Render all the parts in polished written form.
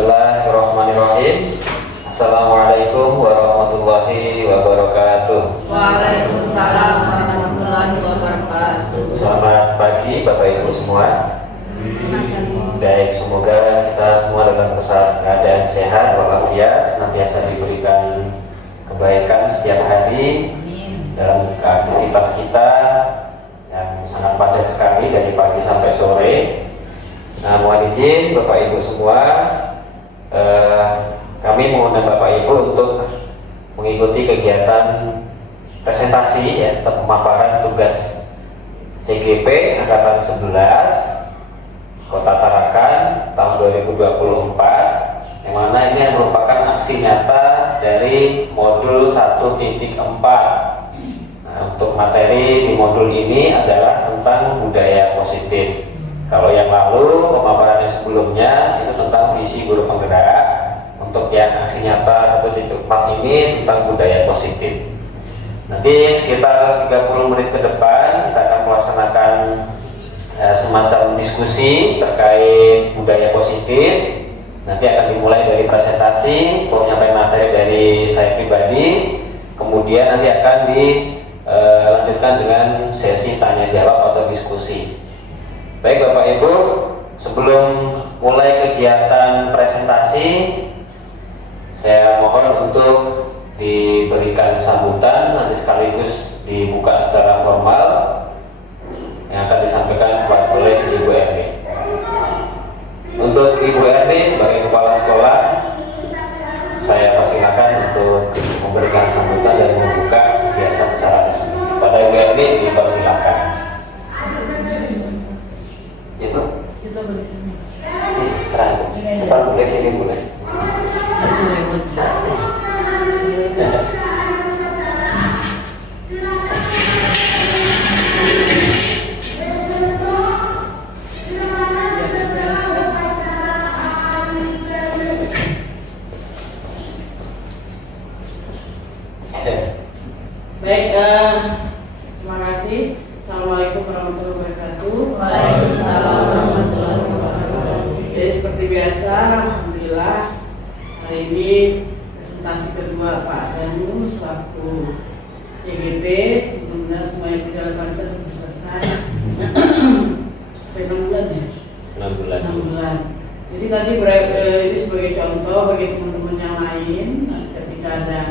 Bismillahirrahmanirrahim. Assalamualaikum warahmatullahi wabarakatuh. Waalaikumsalam warahmatullahi wabarakatuh. Selamat pagi Bapak Ibu semua. Baik, semoga kita semua dalam keadaan sehat walafiat, senantiasa diberikan kebaikan setiap hari dalam aktivitas kita yang sangat padat sekali dari pagi sampai sore. Nah, mohon izin Bapak Ibu semua, kami mengundang Bapak Ibu untuk mengikuti kegiatan presentasi ya, pemaparan tugas CGP Angkatan 11 Kota Tarakan tahun 2024, yang mana ini merupakan aksi nyata dari modul 1.4. Nah, untuk materi di modul ini adalah tentang budaya positif. Kalau yang lalu pemaparan yang sebelumnya itu tentang visi guru penggerak. Untuk yang aksi nyata 1.4 ini tentang budaya positif. Nanti sekitar 30 menit ke depan kita akan melaksanakan semacam diskusi terkait budaya positif. Nanti akan dimulai dari presentasi, penyampaian materi dari saya pribadi. Kemudian nanti akan dilanjutkan dengan sesi tanya jawab atau diskusi. Baik Bapak Ibu, sebelum mulai kegiatan presentasi, saya mohon untuk diberikan sambutan, nanti sekaligus dibuka secara formal yang akan disampaikan oleh Ibu RD. Untuk Ibu RD sebagai kepala sekolah, saya persilakan untuk memberikan sambutan dan membuka kegiatan secara resmi. Pada Ibu RD dipersilakan. Itu? Serah. Depan boleh, sini boleh. Baik, terima kasih. Assalamualaikum warahmatullahi wabarakatuh. Waalaikumsalam warahmatullahi wabarakatuh. Jadi seperti biasa, alhamdulillah hari ini presentasi kedua Pak Danu selaku CGP. Mudah-mudahan semuanya berjalan lancar dan selesai. Sampai 6 bulan ya? 6 bulan. 6 bulan. Jadi nanti ini sebagai contoh bagi teman-teman yang lain, nanti ketika ada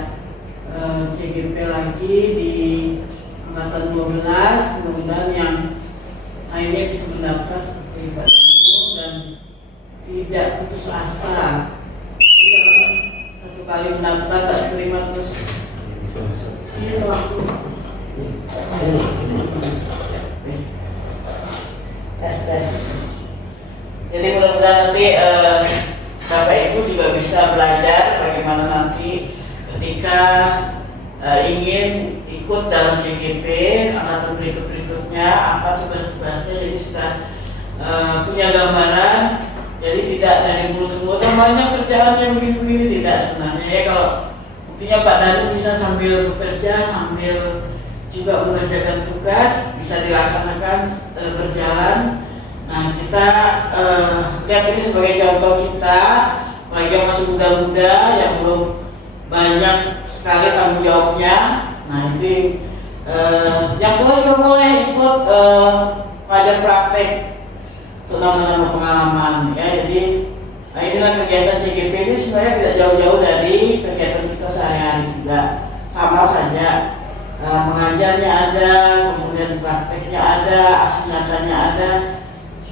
CGP lagi di angkatan 12, mudah-mudahan yang lainnya bisa mendaftar seperti Pak Danu dan tidak putus asa. Jadi jangan satu kali mendaftar tak terima terus. Ini waktu. Tes. Jadi mudah-mudahan nanti Bapak Ibu juga bisa belajar bagaimana nanti ketika ingin ikut dalam CGP angkatan berikutnya apa tugas-tugasnya, jadi sudah punya gambaran. Jadi tidak dari mulut ke mulut banyak kerjaan yang begini-begini, tidak sebenarnya ya. Kalau buktinya Pak Danu bisa sambil bekerja sambil juga mengerjakan tugas, bisa dilaksanakan berjalan. Nah, kita lihat ini sebagai contoh kita bagi yang masih muda-muda yang belum banyak sekali tanggung jawabnya. Nah, itu yang tua juga boleh ikut pelajar praktek untuk nama-nama pengalaman ya. Jadi inilah kegiatan CGP ini sebenarnya tidak jauh-jauh dari kegiatan kita sehari-hari juga, sama saja. Mengajarnya ada, kemudian prakteknya ada, aksi nyatanya ada.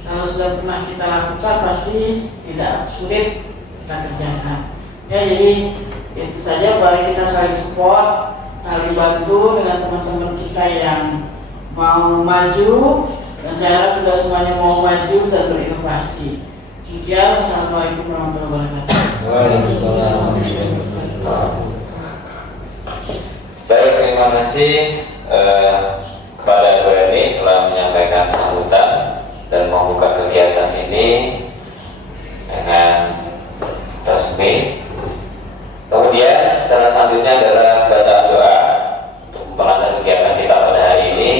Kalau sudah pernah kita lakukan pasti tidak sulit kita kerjakan ya. Jadi itu saja, mari kita saling support, saling bantu dengan teman-teman kita yang mau maju, dan saya harap juga semuanya mau maju dan berinovasi. Demikian, wassalamualaikum warahmatullahi wabarakatuh. Baik, terima kasih kepada Ibu Eni telah menyampaikan sambutan dan membuka kegiatan ini dengan resmi. Kemudian cara selanjutnya adalah bacaan doa untuk memperlancar kegiatan kita pada hari ini.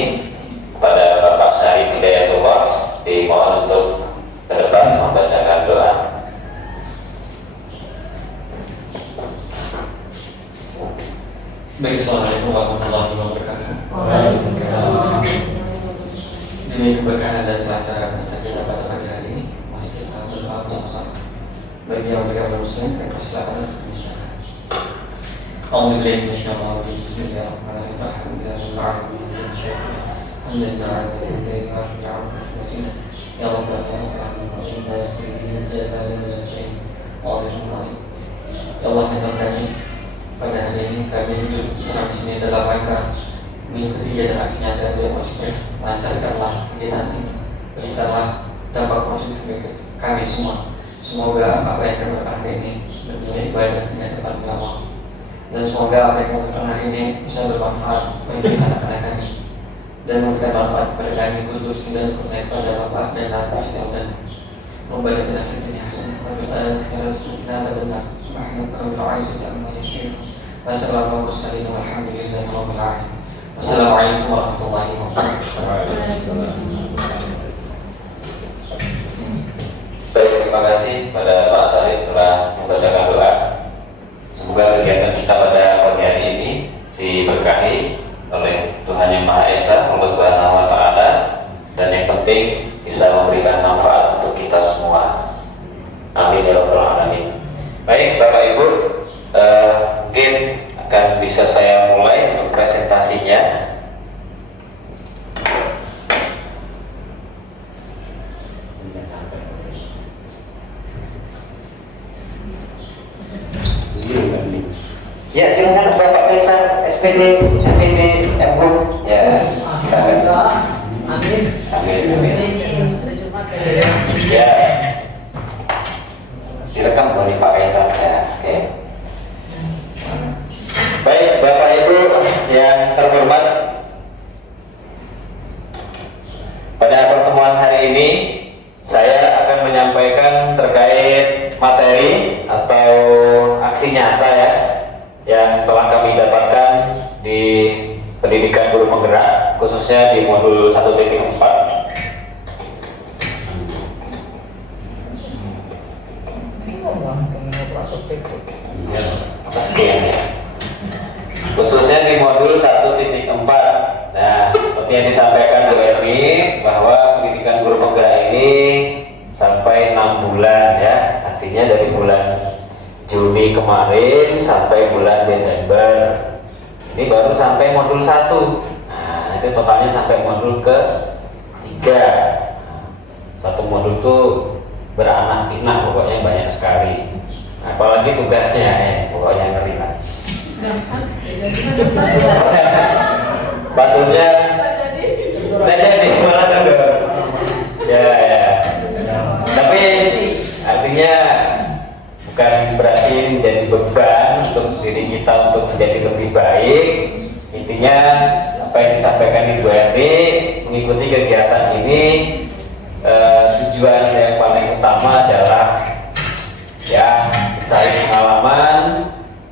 Kepada Bapak Syarif Hidayatullah dimohon untuk ke depan membacakan doa. Baik, assalamualaikum warahmatullahi wabarakatuh. Waalaikumsalam. Demi keberkahan dan kelancaran kita pada pagi hari ini, mari kita berdoa bersama. Bagi yang beragama Muslim, mereka silakan untuk menyesuaikan. Alhamdulillah, Bismillahirrahmanirrahim. Bismillahirrahmanirrahim. Ya Allah, kami pada hari ini kami duduk bersama di sini dalam rangka mengikuti kegiatan aksi nyata yang positif. Lancarkanlah kegiatan ini, berikanlah dampak positif bagi kami semua. Semoga apa yang kami lakukan hari ini menjadi ibadah di hadapan Allah, dan semoga apa yang kami lakukan hari ini bisa bermanfaat bagi anak-anak kami dan memberikan manfaat kepada kami untuk dan khususnya kepada Bapak dan Anak dan membaca dan fikirnya hasanah wa bil akhirati hasanah wa benar. Wassalamualaikum warahmatullahi wabarakatuh. Baik, terima kasih pada Pak Sarif telah membacakan doa. Semoga kegiatan kita pada pagi hari ini diberkahi oleh Tuhan Yang Maha Esa, Allah Subhanahu wa Ta'ala, dan yang penting bisa memberikan manfaat untuk kita semua. Amin ya rabbal alamin. Baik, Bapak Ibu, mungkin akan bisa saya mulai untuk presentasinya. Ya, silakan Bapak Kaisar, SPD, MU. Ya, silakan. Amin. Amin. Ya, direkam oleh Pak Kaisar. Ya, oke. Baik, Bapak Ibu yang terhormat, pada pertemuan hari ini saya akan menyampaikan terkait materi atau aksi nyata ya yang telah kami dapatkan di pendidikan guru penggerak, khususnya di modul 1.4. Khususnya di modul 1.4. Nah, seperti yang disampaikan Bu Erni, bahwa pendidikan guru penggerak ini sampai 6 bulan ya, artinya dari bulan Juni kemarin sampai bulan Desember. Ini baru sampai modul 1. Nah, itu totalnya sampai modul ke-3. Satu modul itu beranak pinak, pokoknya banyak sekali. Nah, apalagi tugasnya pokoknya ngeri lah. Maksudnya jadi malah enggak. Ya. Tapi artinya bukan berarti menjadi beban untuk diri kita untuk menjadi lebih baik. Intinya apa yang disampaikan Ibu Erni, mengikuti kegiatan ini tujuan yang paling utama adalah ya mencari pengalaman,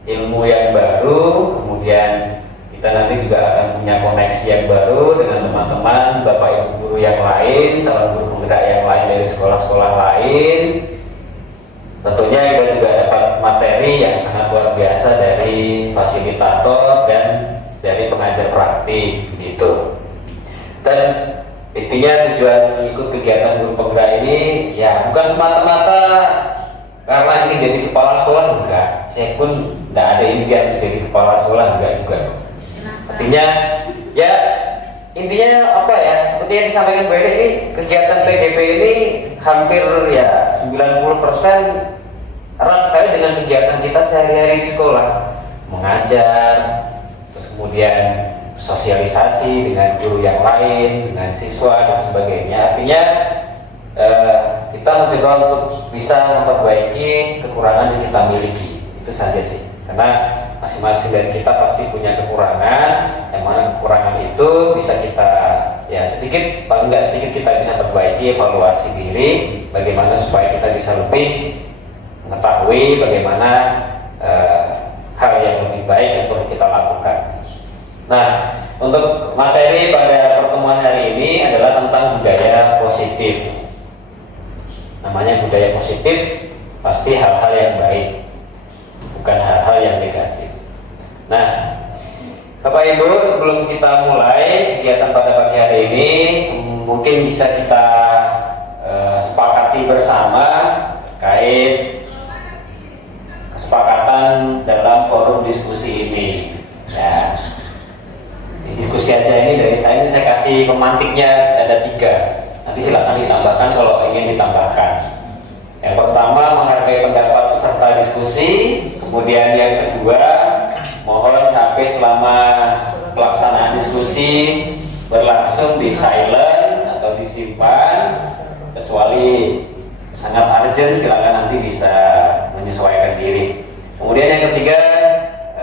ilmu yang baru, kemudian kita nanti juga akan punya koneksi yang baru dengan teman-teman, Bapak Ibu guru yang lain, calon guru penggerak yang lain dari sekolah-sekolah lain. Tentunya kita juga dapat materi yang sangat luar biasa dari fasilitator dan dari pengajar praktik gitu. Dan intinya tujuan ikut kegiatan guru penggerak ini ya bukan semata-mata karena ini jadi kepala sekolah, enggak. Saya pun tidak ada impian jadi kepala sekolah, enggak juga. Artinya ya intinya apa ya, seperti yang disampaikan Bu Eri, ini kegiatan PGP ini hampir ya 90% erat sekali dengan kegiatan kita sehari-hari di sekolah, mengajar, terus kemudian sosialisasi dengan guru yang lain, dengan siswa dan sebagainya. Artinya kita mencoba untuk bisa memperbaiki kekurangan yang kita miliki, itu saja sih. Karena masing-masing dari kita pasti punya kekurangan, yang mana kekurangan itu bisa kita ya sedikit, paling nggak sedikit kita bisa perbaiki, evaluasi diri, bagaimana supaya kita bisa lebih mengetahui bagaimana hal yang lebih baik yang perlu kita lakukan. Nah, untuk materi pada pertemuan hari ini adalah tentang budaya positif. Namanya budaya positif pasti hal-hal yang baik, bukan hal-hal yang negatif. Nah, Bapak Ibu, sebelum kita mulai kegiatan pada pagi hari ini, mungkin bisa kita sepakati bersama terkait kesepakatan dalam forum diskusi ini. Ya, diskusi aja ini dari saya kasih pemantiknya ada 3. Nanti silakan ditambahkan kalau ingin ditambahkan. Yang pertama, menghargai pendapat peserta diskusi. Kemudian yang kedua, mohon HP selama pelaksanaan diskusi berlangsung di silent atau disimpan, kecuali sangat urgent silakan nanti bisa menyesuaikan diri. Kemudian yang ketiga,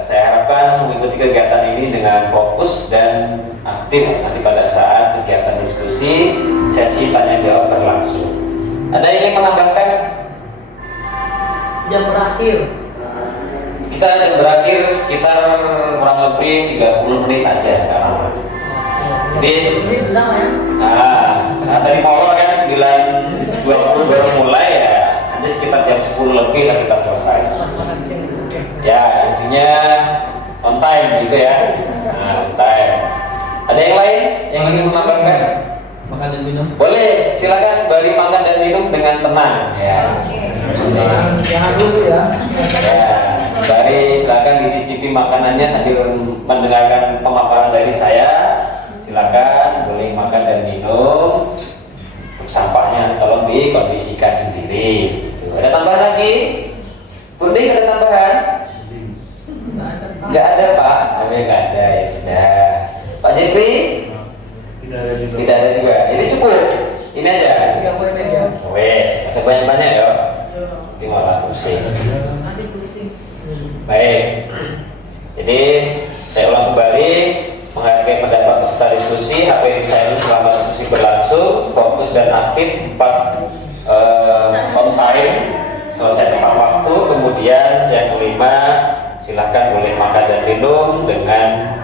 saya harapkan mengikuti kegiatan ini dengan fokus dan aktif nanti pada saat kegiatan diskusi sesi tanya jawab berlangsung. Ada yang ingin menambahkan? Jam berakhir. Kita akan berakhir sekitar kurang lebih 30 menit aja sekarang. Jadi, nah tadi mau kan 9.20 baru mulai ya, nanti sekitar jam 10 lebih dan kita selesai. Ya, intinya on time gitu ya. Nah, on time. Ada yang lain yang ingin menambahkan? Makan dan minum. Boleh, silakan sembari makan dan minum dengan tenang ya. Jangan dulu ya. Ya, sembari silakan dicicipi makanannya sambil mendengarkan pemaparan dari saya. Silakan boleh makan dan minum. Untuk sampahnya tolong dikondisikan sendiri. Ada tambahan lagi? Putih ada tambahan? Nggak ada Pak. Nggak ada ya sudah. Pak Jepri? Tidak ada juga. Jadi cukup. Ini aja. Wes, sebanyak-banyak ya. Nanti malah pusing. Baik. Jadi saya ulang kembali, menghargai pendapat peserta diskusi, HP di silent selama diskusi berlangsung, fokus dan aktif, 4 on time, selesai tepat waktu. Kemudian yang kelima, silahkan boleh makan dan minum dengan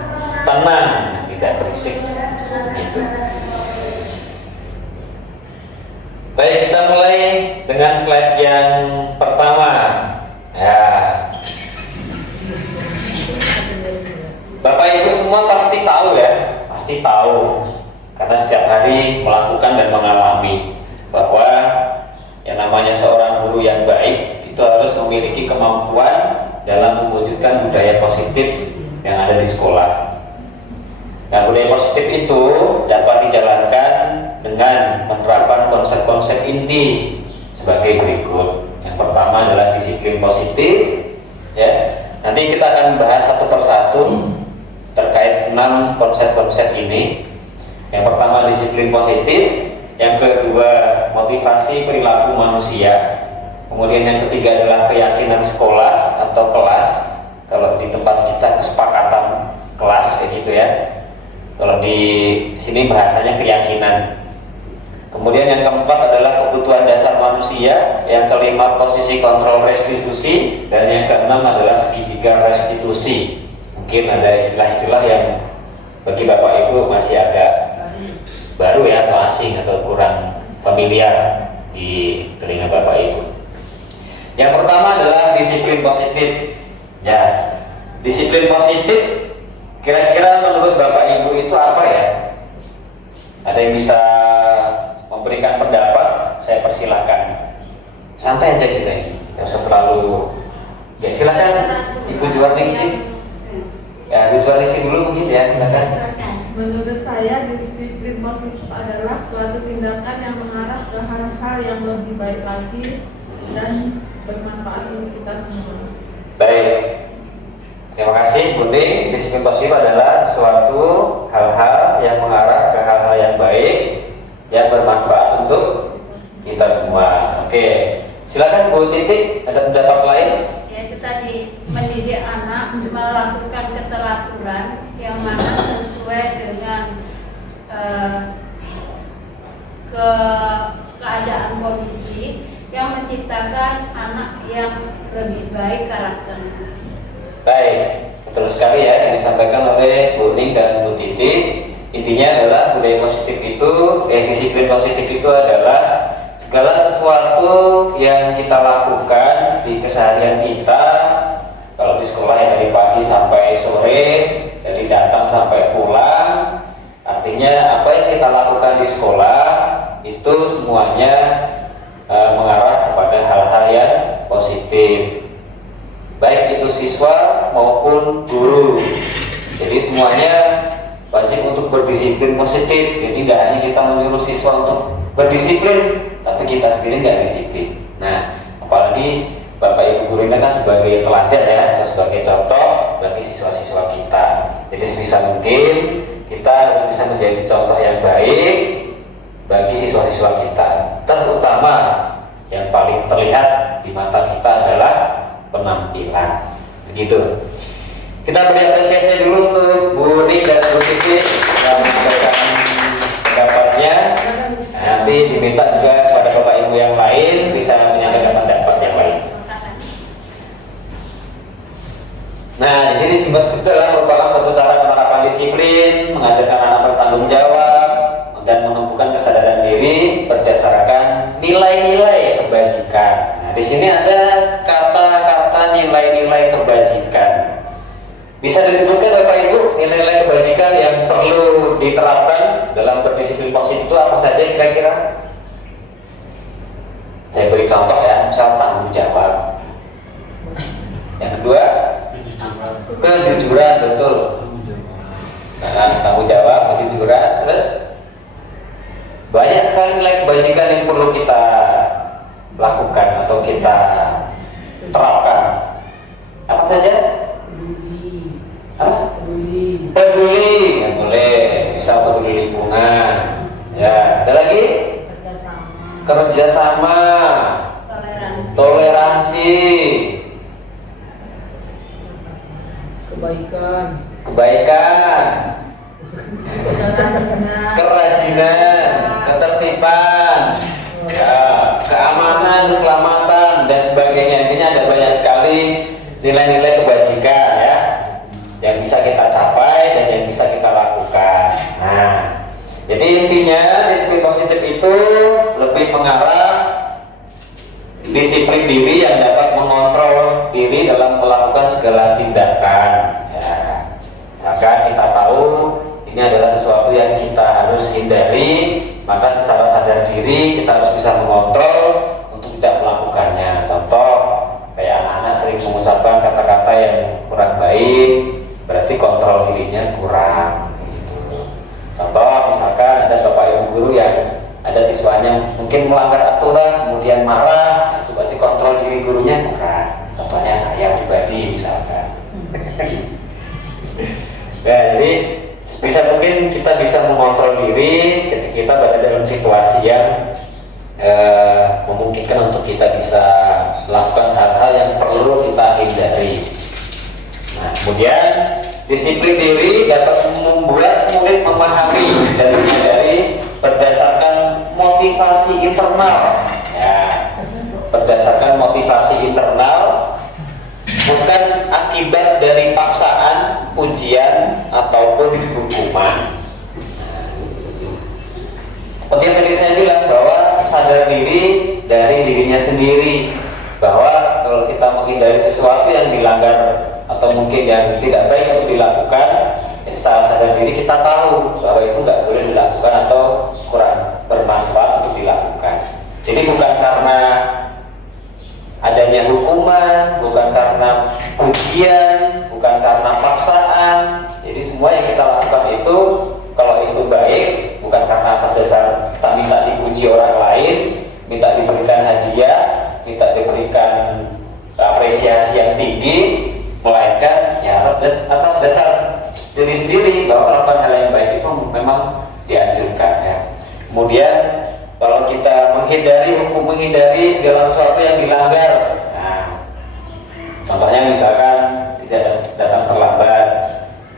tenang, tidak berisik. Gitu. Baik, kita mulai dengan slide yang pertama. Ya. Bapak Ibu semua pasti tahu ya, pasti tahu karena setiap hari melakukan dan mengalami bahwa yang namanya seorang guru yang baik itu harus memiliki kemampuan dalam mewujudkan budaya positif yang ada di sekolah. Dan budaya positif itu dapat dijalankan dengan menerapkan konsep-konsep inti sebagai berikut. Yang pertama adalah disiplin positif. Ya, nanti kita akan bahas satu persatu terkait 6 konsep-konsep ini. Yang pertama disiplin positif, yang kedua motivasi perilaku manusia, kemudian yang ketiga adalah keyakinan sekolah atau kelas. Kalau di tempat kita kesepakatan kelas kayak gitu ya. Kalau di sini bahasanya keyakinan. Kemudian yang keempat adalah kebutuhan dasar manusia, yang kelima posisi kontrol restitusi, dan yang keenam adalah segitiga restitusi. Mungkin ada istilah-istilah yang bagi Bapak Ibu masih agak baru ya, atau asing atau kurang familiar di telinga Bapak Ibu. Yang pertama adalah disiplin positif. Ya, disiplin positif kira-kira menurut Bapak Ibu itu apa ya? Ada yang bisa memberikan pendapat? Saya persilahkan. Santai aja gitu ya, nggak usah terlalu. Ya silakan Ibu Juwarningsih. Ya Ibu Juwarningsih dulu mungkin ya, silakan. Menurut saya disiplin positif adalah suatu tindakan yang mengarah ke hal-hal yang lebih baik lagi dan bermanfaat untuk kita semua. Baik. Terima kasih Budi. Disiplin positif adalah suatu hal-hal yang mengarah ke hal-hal yang baik yang bermanfaat untuk kita semua. Oke, silakan Bu Titik, ada pendapat lain? Ya, itu tadi mendidik anak melakukan keteraturan yang mana sesuai dengan keadaan kondisi yang menciptakan anak yang lebih baik karakternya. Baik, betul sekali ya yang disampaikan oleh Bu Ning dan Bu Titik. Intinya adalah budaya positif itu, disiplin positif itu adalah segala sesuatu yang kita lakukan di keseharian kita Kalau di sekolah ya dari pagi sampai sore, dari datang sampai pulang. Artinya apa yang kita lakukan di sekolah itu semuanya mengarah kepada hal-hal yang positif, baik itu siswa maupun guru. Jadi semuanya wajib untuk berdisiplin positif. Jadi tidak hanya kita menyuruh siswa untuk berdisiplin, tapi kita sendiri nggak disiplin. Nah, apalagi Bapak Ibu guru ini kan sebagai teladan ya, atau sebagai contoh bagi siswa-siswa kita. Jadi sebisa mungkin kita bisa menjadi contoh yang baik bagi siswa-siswa kita. Terutama yang paling terlihat di mata kita adalah penampilan. Begitu. Kita beri apresiasi dulu untuk Bu Uni dan Bu Titi yang menyampaikan pendapatnya. Nanti diminta juga kepada Bapak Ibu yang lain bisa menyampaikan pendapat yang lain. Nah, jadi disimbas itu adalah merupakan suatu cara penerapan disiplin, mengajarkan anak bertanggung jawab, dan menumbuhkan kesadaran diri berdasarkan nilai-nilai kebajikan. Nah, di sini ada kata-kata nilai-nilai kebajikan. Bisa disebutkan Bapak Ibu nilai-nilai kebajikan yang perlu diterapkan dalam berdisiplin positif itu apa saja kira-kira? Saya beri contoh ya, misal tanggung jawab. Yang kedua, kejujuran, betul. Nah, tanggung jawab, kejujuran, terus banyak sekali nilai kebajikan yang perlu kita lakukan atau kita terapkan. Apa saja? Peduli, ya boleh, bisa peduli lingkungan. Ya, ada lagi? Kerjasama, toleransi, kebaikan, kerajinan, ketertiban, ya, keamanan, keselamatan, dan sebagainya. Intinya ada banyak sekali nilai-nilai kebajikan ya, yang bisa kita capai dan yang bisa kita lakukan. Nah, jadi intinya disiplin positif itu lebih mengarah disiplin diri yang dapat mengontrol diri dalam melakukan segala tindakan. Ya, maka kita tahu ini adalah sesuatu yang kita harus hindari, maka secara sadar diri kita harus bisa mengontrol untuk tidak melakukannya. Contoh, kayak anak-anak sering mengucapkan kata-kata yang kurang baik, berarti kontrol dirinya kurang. Gitu. Contoh, misalkan ada Bapak Ibu guru yang ada siswanya mungkin melanggar aturan, kemudian marah, itu berarti kontrol diri gurunya kurang. Contohnya saya pribadi misalkan. Nah, jadi bisa mungkin kita bisa mengontrol diri ketika kita berada dalam situasi yang memungkinkan untuk kita bisa melakukan hal-hal yang perlu kita hindari. Nah, kemudian disiplin diri dapat membuat murid memahami dan menyadari berdasarkan motivasi internal. Ya, berdasarkan motivasi internal, bukan akibat dari paksaan, ujian ataupun hukuman. Seperti yang tadi saya bilang bahwa sadar diri dari dirinya sendiri, bahwa kalau kita menghindari sesuatu yang dilanggar atau mungkin yang tidak baik untuk dilakukan, secara sadar diri kita tahu bahwa itu nggak boleh dilakukan atau kurang bermanfaat untuk dilakukan. Jadi bukan karena adanya hukuman, bukan karena ujian, bukan karena paksaan. Jadi semua yang kita lakukan itu, kalau itu baik, bukan karena atas dasar kita minta dipuji orang lain, minta diberikan hadiah, minta diberikan apresiasi yang tinggi, melainkan ya atas dasar diri sendiri bahwa melakukan hal yang baik itu memang dianjurkan ya. Kemudian kalau kita menghindari segala sesuatu yang dilanggar, nah, contohnya misalkan tidak datang terlambat,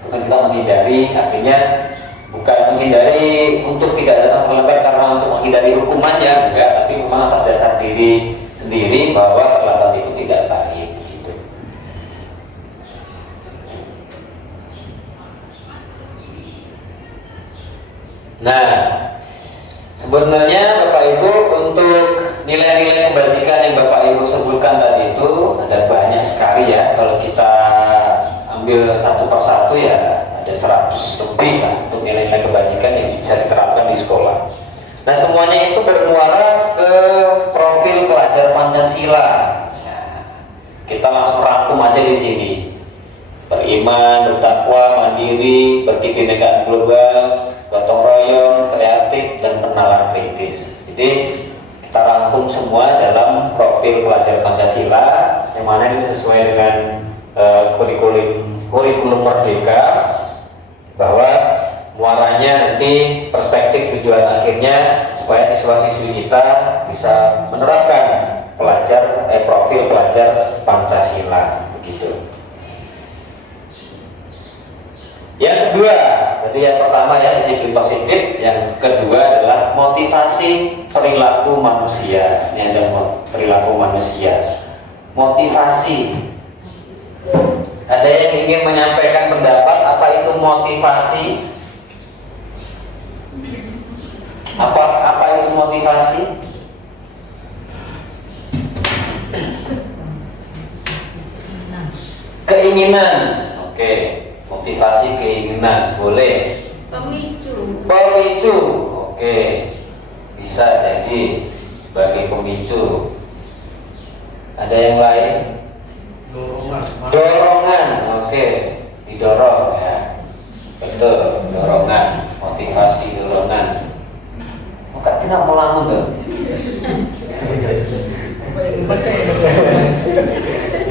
bukan kita menghindari, artinya bukan menghindari untuk tidak datang terlambat karena untuk menghindari hukumannya, enggak, tapi memang atas dasar diri sendiri bahwa terlambat itu tidak baik. Nah, sebenarnya Bapak Ibu untuk nilai-nilai kebajikan yang Bapak Ibu sebutkan tadi itu ada banyak sekali ya. kalau kita ambil satu persatu ya ada 100 lebih lah untuk nilai-nilai kebajikan yang bisa diterapkan di sekolah. Nah, semuanya itu bermuara ke profil pelajar Pancasila. Ya, kita langsung rangkum aja di sini. Beriman, bertakwa, mandiri, berkebinekaan global, gotong royong, kreatif, dan bernalar kritis. Jadi kita rangkum semua dalam profil pelajar Pancasila, yang mana ini sesuai dengan kurikulum Merdeka, bahwa muaranya nanti perspektif tujuan akhirnya supaya siswa-siswi kita bisa menerapkan profil pelajar Pancasila, begitu. Yang kedua, jadi yang pertama ya disiplin positif, yang kedua adalah motivasi perilaku manusia. Ini ada perilaku manusia. Motivasi. Ada yang ingin menyampaikan pendapat apa itu motivasi? Apa itu motivasi? Keinginan. Oke. Motivasi keinginan, boleh. Pemicu. Oke, bisa jadi sebagai pemicu. Ada yang lain? Dorongan. Oke, didorong ya. Betul, dorongan, motivasi dorongan. Bukan tidak melamun tuh.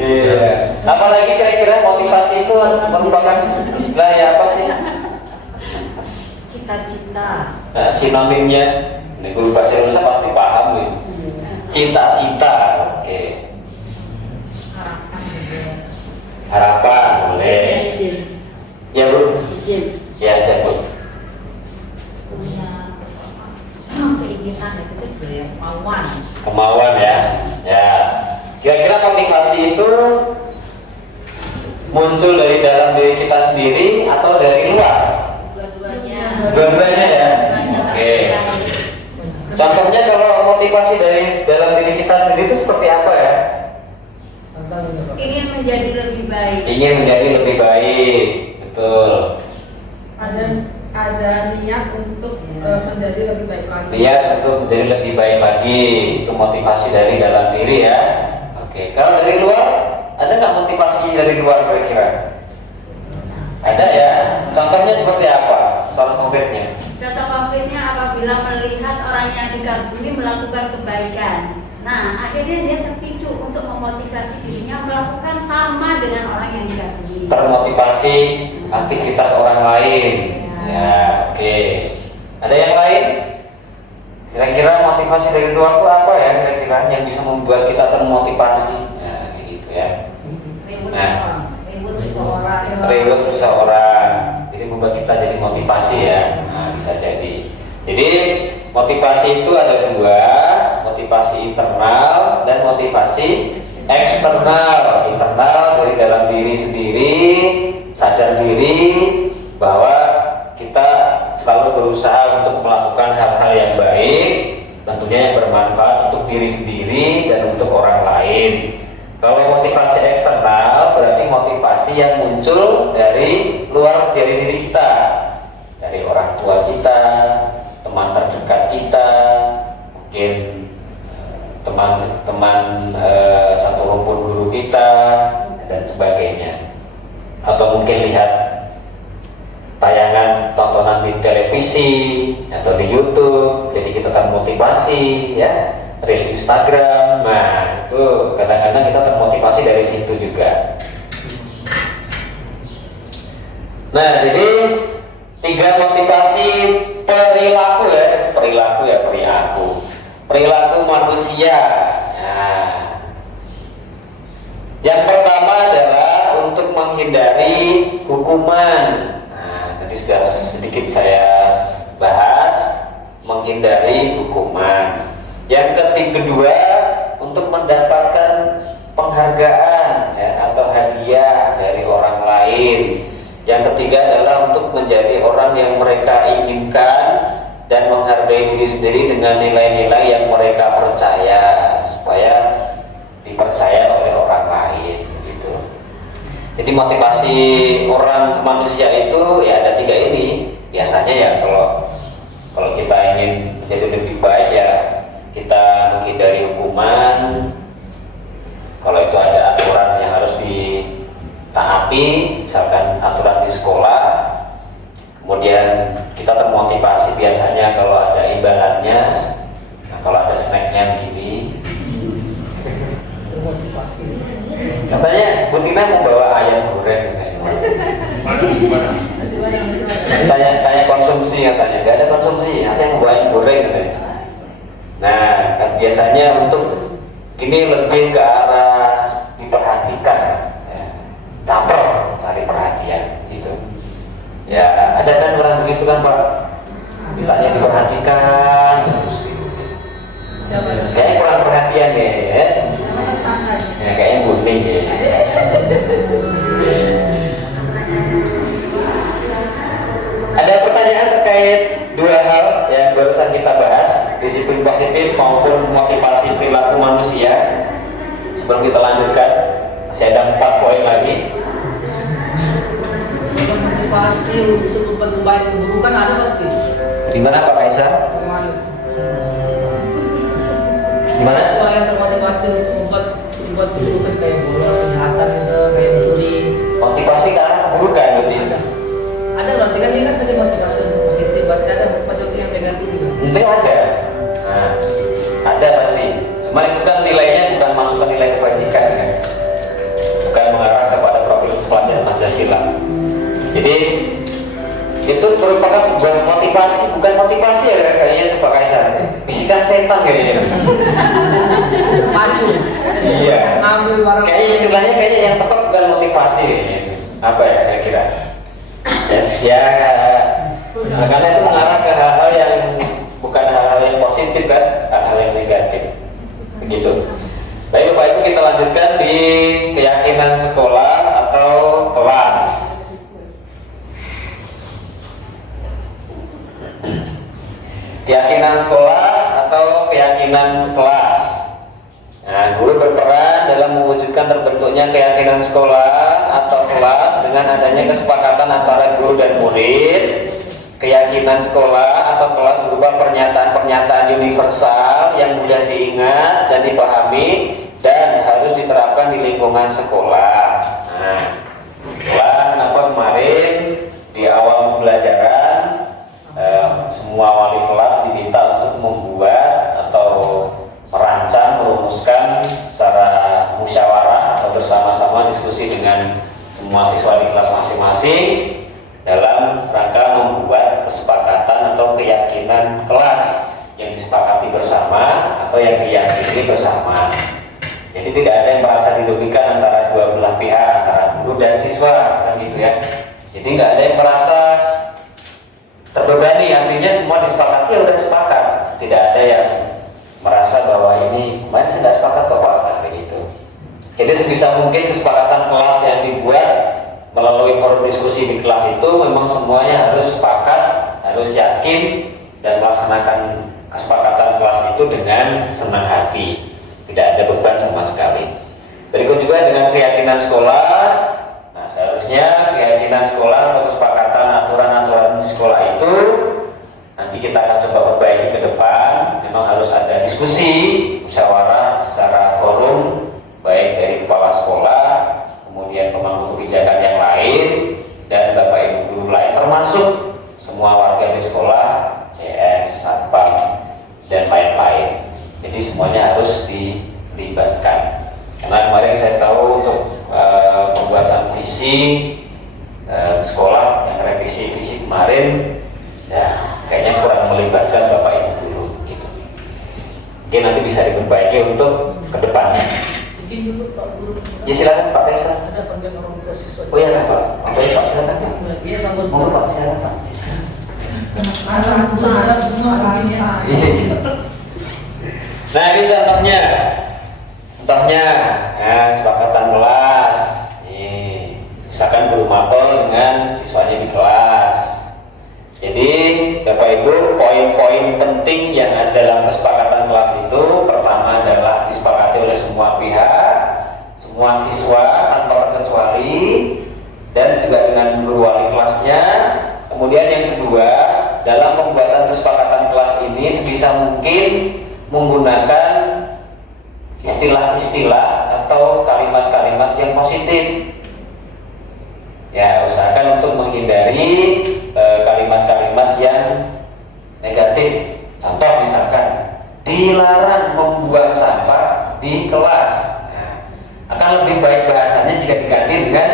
Iya. Apalagi kira-kira motivasi itu merupakan istilah ya apa sih? Cita-cita. Nah, sinonimnya, ini guru bahasa Indonesia pasti paham nih. Cita-cita, oke. Harapan, boleh. Ya Bu. Ya siap Bu. Punya keinginan itu sebenarnya Kemauan ya. Ya. Kira-kira motivasi itu muncul dari dalam diri kita sendiri atau dari luar? Dua-duanya ya. Oke. Contohnya kalau motivasi dari dalam diri kita sendiri itu seperti apa ya? ingin menjadi lebih baik. Ingin menjadi lebih baik, betul. Ada niat untuk menjadi lebih baik lagi. Niat untuk menjadi lebih baik lagi, itu motivasi dari dalam diri ya. Oke, kalau dari luar, ada nggak motivasi dari luar kira-kira? Ada ya. Contohnya seperti apa? Soal konkretnya. Contoh konkretnya apabila melihat orang yang dikagumi melakukan kebaikan. Nah, akhirnya dia terpicu untuk memotivasi dirinya melakukan sama dengan orang yang dikagumi. Termotivasi aktivitas orang lain. Ya, oke. Ada yang lain? Kira-kira motivasi dari luar itu apa ya? Kira-kira yang bisa membuat kita termotivasi? Ya, gitu ya. Reward seseorang. Jadi membuat kita jadi motivasi ya. Nah, bisa jadi. Jadi motivasi itu ada dua, motivasi internal dan motivasi eksternal. Internal dari dalam diri sendiri, sadar diri bahwa kita selalu berusaha untuk melakukan hal-hal yang baik, tentunya yang bermanfaat untuk diri sendiri dan untuk orang lain. Kalau motivasi eksternal berarti motivasi yang muncul dari luar dari diri kita, dari orang tua kita, teman terdekat kita, mungkin teman-teman satu rumpun guru kita dan sebagainya, atau mungkin lihat tayangan tontonan di televisi atau di YouTube, jadi kita termotivasi ya, reel Instagram. Nah itu kadang-kadang kita termotivasi dari situ juga. Nah jadi 3 motivasi perilaku ya, perilaku manusia. Nah, yang pertama adalah untuk menghindari hukuman. Nah, tadi sudah sedikit saya bahas menghindari hukuman. Yang kedua untuk mendapatkan penghargaan ya, atau hadiah dari orang lain. Yang ketiga adalah untuk menjadi orang yang mereka inginkan dan menghargai diri sendiri dengan nilai-nilai yang mereka percaya supaya dipercaya oleh orang lain gitu. Jadi motivasi orang manusia itu ya ada 3 ini. Biasanya ya kalau kita ingin menjadi lebih baik ya kita menghindari hukuman. Kalau itu ada aturan yang harus ditaati, misalkan aturan di sekolah, kemudian kita termotivasi biasanya kalau ada imbalannya. Nah, kalau ada snacknya begini, Termotivasi. katanya Bu Tina mau bawa ayam goreng. Saya konsumsi katanya, nggak ada konsumsi, saya mau bawa ayam goreng katanya. Nah, kan biasanya untuk ini lebih ke arah diperhatikan, ya. Caper, cari perhatian gitu. Ya, ada kan orang begitu kan Pak, ditanya diperhatikan terus gitu. Kayaknya kurang perhatian ya, ya kayaknya kuning ya. Ada pertanyaan terkait 2 hal yang barusan kita bahas, disiplin positif maupun motivasi perilaku manusia. Sebelum kita lanjutkan, masih ada 4 poin lagi. Motivasi untuk berbuat baik keburukan ada pasti. Gimana Pak Kaisar? Gimana? Semua yang termotivasi untuk membuat keburukan kayak bolos, kejahatan, kayak mencuri. Motivasi ke arah keburukan berarti. Ada berarti kan ini kan tadi motivasi untuk positif, berarti ada motivasi yang negatif juga. Mungkin ada. Nah, ada pasti. Cuma itu kan nilainya bukan masukkan nilai kebajikan kan. Bukan mengarah kepada profil pelajaran Pancasila. Jadi itu merupakan sebuah motivasi, bukan motivasi ya kayaknya itu Pak Kaisar. Bisikan setan kayaknya. Maju. Iya. Ngambil barang. Kayaknya istilahnya kayaknya yang tepat bukan motivasi kayaknya. Apa ya kira-kira? Ya, karena itu mengarah ke hal-hal yang bukan hal-hal yang positif kan, hal-hal yang negatif. Begitu. Baik Bapak Ibu, kita lanjutkan di keyakinan sekolah atau kelas. Keyakinan sekolah atau keyakinan kelas. Nah, guru berperan dalam mewujudkan terbentuknya keyakinan sekolah atau kelas dengan adanya kesepakatan antara guru dan murid. Keyakinan sekolah atau kelas berupa pernyataan-pernyataan universal yang mudah diingat dan dipahami dan harus diterapkan di lingkungan sekolah. Nah, itulah kenapa kemarin di awal pembelajaran semua wali kelas diminta untuk membuat atau merancang, merumuskan secara musyawarah atau bersama-sama diskusi dengan semua siswa di kelas masing-masing dalam rangka membuat kesepakatan atau keyakinan kelas yang disepakati bersama atau yang diyakini bersama. Jadi tidak ada yang merasa dirugikan antara dua belah pihak, antara guru dan siswa, kan gitu ya. Jadi nggak ada yang merasa terbebani, artinya semua disepakati ya udah sepakat. Tidak ada yang merasa bahwa ini kemarin saya nggak sepakat kok Pak, nah, begitu. Jadi sebisa mungkin kesepakatan kelas yang dibuat melalui forum diskusi di kelas itu memang semuanya harus sepakat, harus yakin dan melaksanakan kesepakatan kelas itu dengan senang hati, tidak ada beban sama sekali. Berikut juga dengan keyakinan sekolah. Nah, seharusnya keyakinan sekolah atau kesepakatan aturan-aturan di sekolah itu nanti kita akan coba perbaiki ke depan. Memang harus ada diskusi, musyawarah secara forum, baik dari kepala sekolah, kemudian pemangku kebijakan yang lain, dan Bapak Ibu guru lain, termasuk semua warga di sekolah, CS, Satpam, dan lain-lain. Jadi semuanya harus dilibatkan. Karena kemarin saya tahu untuk pembuatan visi sekolah yang revisi visi kemarin, ya kayaknya kurang melibatkan Bapak Ibu guru gitu. Mungkin nanti bisa diperbaiki untuk kedepannya. Mungkin dulu Pak Guru. Ya silakan Pak Kaisar. Ada panggilan orang tua siswa. Oh iya Pak, boleh Pak silakan. Dia sanggup. Mau Pak silakan Pak. Nah ini contohnya, ya, kesepakatan kelas. Nih, misalkan guru mapel dengan siswanya di kelas. Jadi Bapak Ibu, poin-poin penting yang ada dalam kesepakatan kelas itu pertama adalah disepakati oleh semua pihak, semua siswa tanpa terkecuali, dan juga dengan guru wali kelasnya. Kemudian yang kedua, dalam pembuatan kesepakatan kelas ini sebisa mungkin menggunakan istilah-istilah atau kalimat-kalimat yang positif. Ya, usahakan untuk menghindari kalimat-kalimat yang negatif. Contoh misalkan, dilarang membuang sampah di kelas. Nah, akan lebih baik bahasanya jika diganti dengan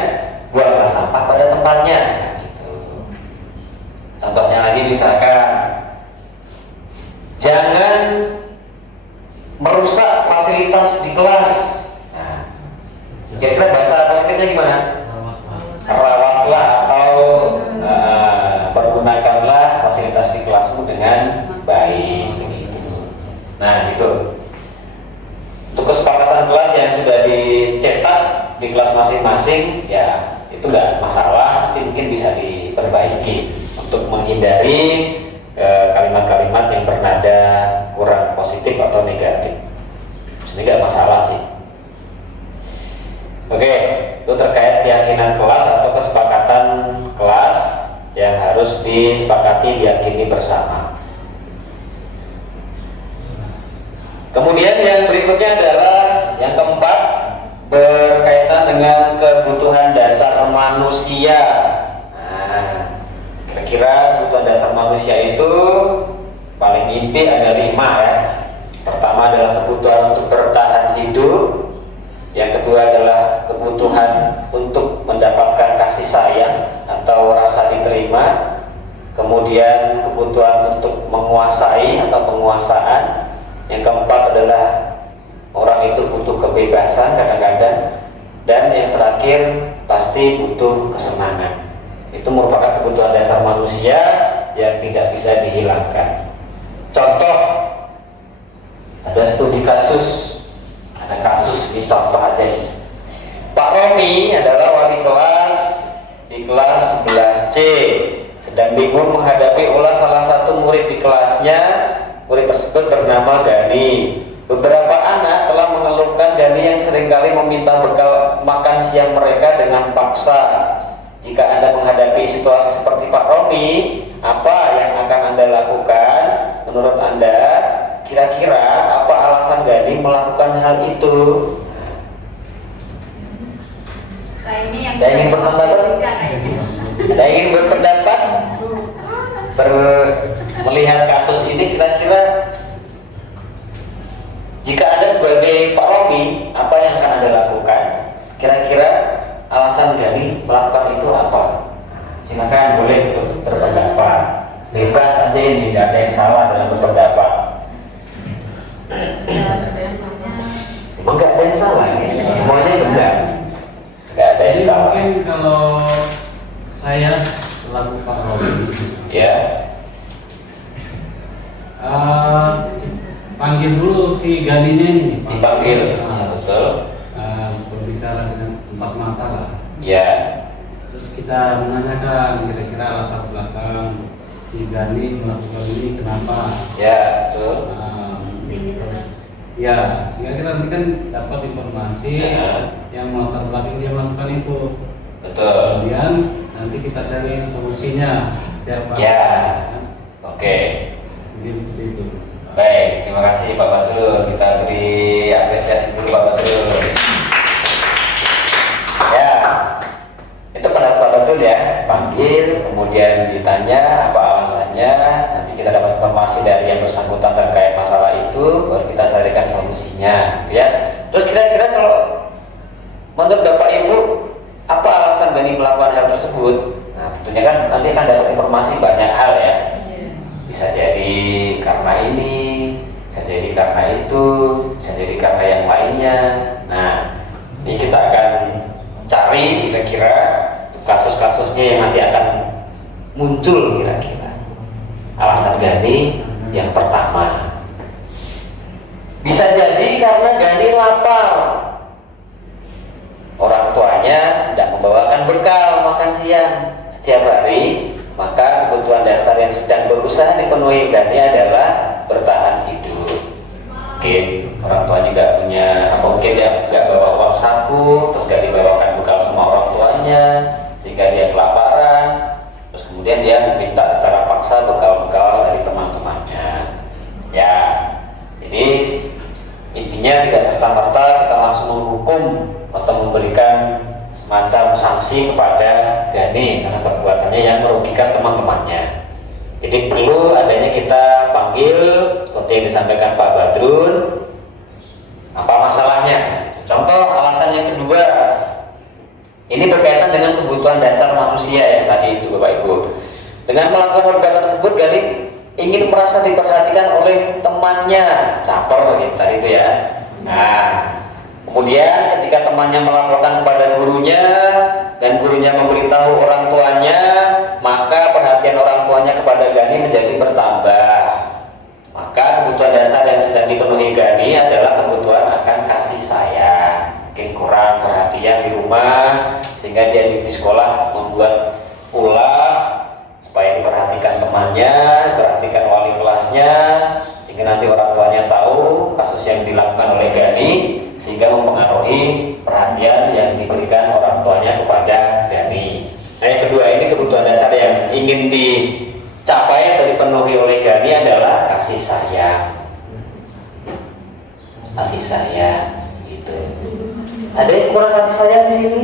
buanglah sampah pada tempatnya. Nah, gitu. Contohnya lagi misalkan, jangan merusak fasilitas di kelas. Nah, kira-kira bahasa positifnya gimana? Rawatlah atau pergunakanlah fasilitas di kelasmu dengan baik. Nah, gitu. Untuk kesepakatan kelas yang sudah dicetak di kelas masing-masing, ya itu nggak masalah, nanti mungkin bisa diperbaiki untuk menghindari kalimat-kalimat yang bernada kurang positif atau negatif. Ini nggak masalah sih. Oke, itu terkait keyakinan kelas atau kesepakatan kelas yang harus disepakati, diyakini bersama. Kemudian yang berikutnya adalah yang keempat, berkaitan dengan kebutuhan dasar manusia. Nah, kira-kira kebutuhan dasar manusia itu paling inti ada 5 ya. Pertama adalah kebutuhan untuk bertahan hidup. Yang kedua adalah kebutuhan untuk mendapatkan kasih sayang atau rasa diterima. Kemudian kebutuhan untuk menguasai atau penguasaan. Yang keempat adalah orang itu butuh kebebasan kadang-kadang. Dan yang terakhir pasti butuh kesenangan. Itu merupakan kebutuhan dasar manusia yang tidak bisa dihilangkan. Contoh, ada studi kasus, ada kasus di contoh aja. Pak Romi adalah wali kelas di kelas 11C, sedang bingung menghadapi ulah salah satu murid di kelasnya. Murid tersebut bernama Gani. Beberapa anak telah mengeluhkan Gani yang seringkali meminta bekal makan siang mereka dengan paksa. Jika Anda menghadapi situasi seperti Pak Romi, apa yang akan Anda lakukan? Menurut Anda, kira-kira apa alasan Gani melakukan hal itu? Kayak ini yang Ada ingin berpendapat? Ada ingin berpendapat? Melihat kasus ini, kira-kira jika Anda sebagai Pak Romi, apa yang akan Anda lakukan? Kira-kira alasan Gani melakukan itu apa? Silakan, boleh untuk berpendapat. Bebas aja, ini tidak ada yang salah dalam berpendapat. Emang nggak ada yang salah, semuanya benar. Nggak ada yang Jadi salah. mungkin kalau saya selaku Pak Romi, Ya, panggil dulu si Ganinya ini. dipanggil. Nah, Betul. berbicara dengan empat mata lah. Ya, Terus kita menanyakan kira-kira latar belakang si Gani melakukan ini kenapa. ya, betul. Ya, sehingga kita nanti kan dapat informasi Ya. yang melatar belakang dia melakukan itu. Betul. Kemudian nanti kita cari solusinya. Siapa? Ya. Oke. Mungkin seperti itu. Baik, terima kasih Pak Badrul. Kita beri apresiasi dulu Pak Badrul. Ya, itu pendapat Pak Badrul ya. Panggil, kemudian ditanya apa alasannya. Nanti kita dapat informasi dari yang bersangkutan terkait masalah itu, baru kita carikan solusinya, gitu ya. Terus kira-kira kalau menurut Bapak Ibu, apa alasan Gani melakukan hal tersebut? Nah, tentunya kan nanti akan dapat informasi banyak hal ya. Bisa jadi karena ini, bisa jadi karena itu, bisa jadi karena yang lainnya. Nah, ini kita akan cari kira-kira kasus-kasusnya yang nanti akan muncul kira-kira. Alasan Gani yang pertama, bisa jadi karena Gani lapar. Orang tuanya tidak membawakan bekal makan siang setiap hari, maka kebutuhan dasar yang sedang berusaha dipenuhi Gani adalah bertahan hidup. Mungkin orang tuanya nggak punya, apa mungkin dia nggak bawa uang saku, terus nggak dibawakan bekal sama tuannya sehingga dia kelaparan, terus kemudian dia meminta secara paksa bekal-bekal dari teman-temannya. Ya, jadi intinya tidak serta-merta kita langsung menghukum atau memberikan semacam sanksi kepada Gani karena perbuatannya yang merugikan teman-temannya. Jadi perlu adanya kita panggil seperti yang disampaikan Pak Badrun, apa masalahnya. Contoh alasan yang kedua, ini berkaitan dengan kebutuhan dasar manusia yang tadi itu Bapak Ibu. Dengan melakukan perbuatan tersebut Gani ingin merasa diperhatikan oleh temannya, caper gitu tadi itu ya. Nah, kemudian ketika temannya melaporkan kepada gurunya dan gurunya memberitahu orang tuanya, maka perhatian orang tuanya kepada Gani menjadi bertambah. Maka kebutuhan dasar yang sedang dipenuhi Gani adalah kebutuhan akan kasih sayang. Mungkin kurang perhatian di rumah sehingga dia di sekolah membuat ulah supaya diperhatikan temannya, diperhatikan wali kelasnya, sehingga nanti orang tuanya tahu kasus yang dilakukan oleh Gani, sehingga mempengaruhi perhatian yang diberikan orang tuanya kepada Gani. Nah, yang kedua ini kebutuhan dasar yang ingin dicapai atau dipenuhi oleh Gani adalah kasih sayang. Kasih sayang gitu. Ada yang kurang kasih sayang di sini?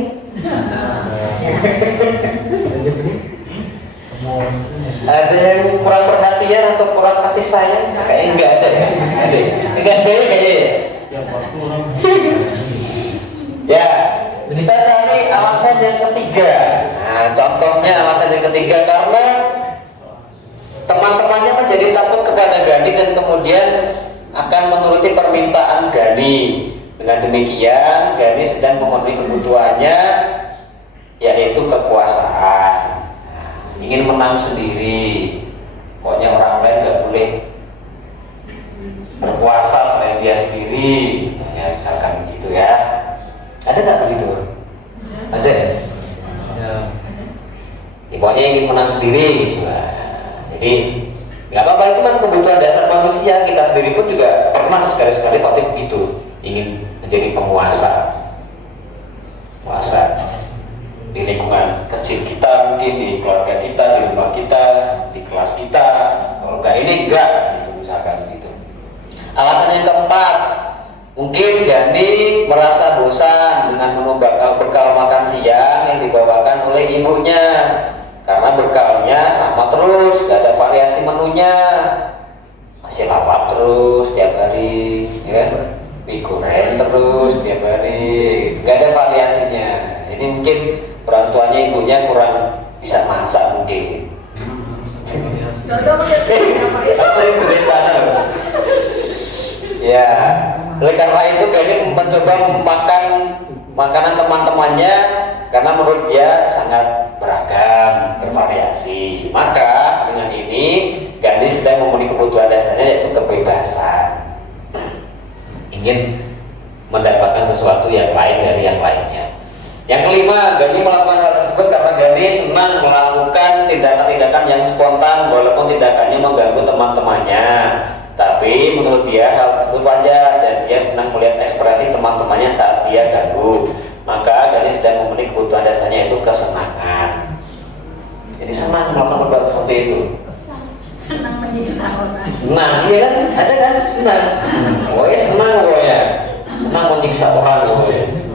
Ada yang kurang perhatian atau kurang kasih sayang? Kayaknya enggak ada ya? Ada ya? Enggak ada ya kayaknya ya? Ya, kita cari alasan yang ketiga. Nah, contohnya alasan yang ketiga karena teman-temannya menjadi takut kepada Gani dan kemudian akan menuruti permintaan Gani. Dengan demikian, Gani sedang memenuhi kebutuhannya, yaitu kekuasaan. Ingin menang sendiri, pokoknya orang lain nggak boleh berkuasa selain dia sendiri, ya, misalkan begitu ya. Ada nggak begitu? Ada ya? Ya, pokoknya ingin menang sendiri gitu. Nah, jadi nggak apa-apa, itu kan kebutuhan dasar manusia. Kita sendiri pun juga pernah sekali-sekali pasti begitu, ingin menjadi penguasa di lingkungan kecil kita, mungkin di keluarga kita, di rumah kita, di kelas kita. Kalau enggak ini enggak, gitu, misalkan gitu. Alasan yang keempat, mungkin Gani merasa bosan dengan menu bekal makan siang yang dibawakan oleh ibunya, karena bekalnya sama terus, gak ada variasi menunya, masih lapar terus tiap hari, ya, mie goreng terus tiap hari, gak ada variasinya. Jadi mungkin orang tuanya ibunya kurang bisa masak mungkin. Ya, oleh karena itu Gani mencoba makan makanan teman-temannya karena menurut dia sangat beragam, bervariasi. Maka dengan ini Gani sedang memenuhi kebutuhan dasarnya, yaitu kebebasan. Ingin mendapatkan sesuatu yang lain dari yang lainnya. Yang kelima, Gani melakukan hal tersebut karena Gani senang melakukan tindakan-tindakan yang spontan walaupun tindakannya mengganggu teman-temannya. Tapi menurut dia hal tersebut wajar dan dia senang melihat ekspresi teman-temannya saat dia ganggu. Maka Gani sedang memenuhi kebutuhan dasarnya, yaitu kesenangan. Jadi senang melakukan perbuatan seperti itu. Senang menyiksa orang. Nah, iya kan? Ada kan? Senang. Oh ya senang pokoknya. Senang menyiksa orang pokoknya.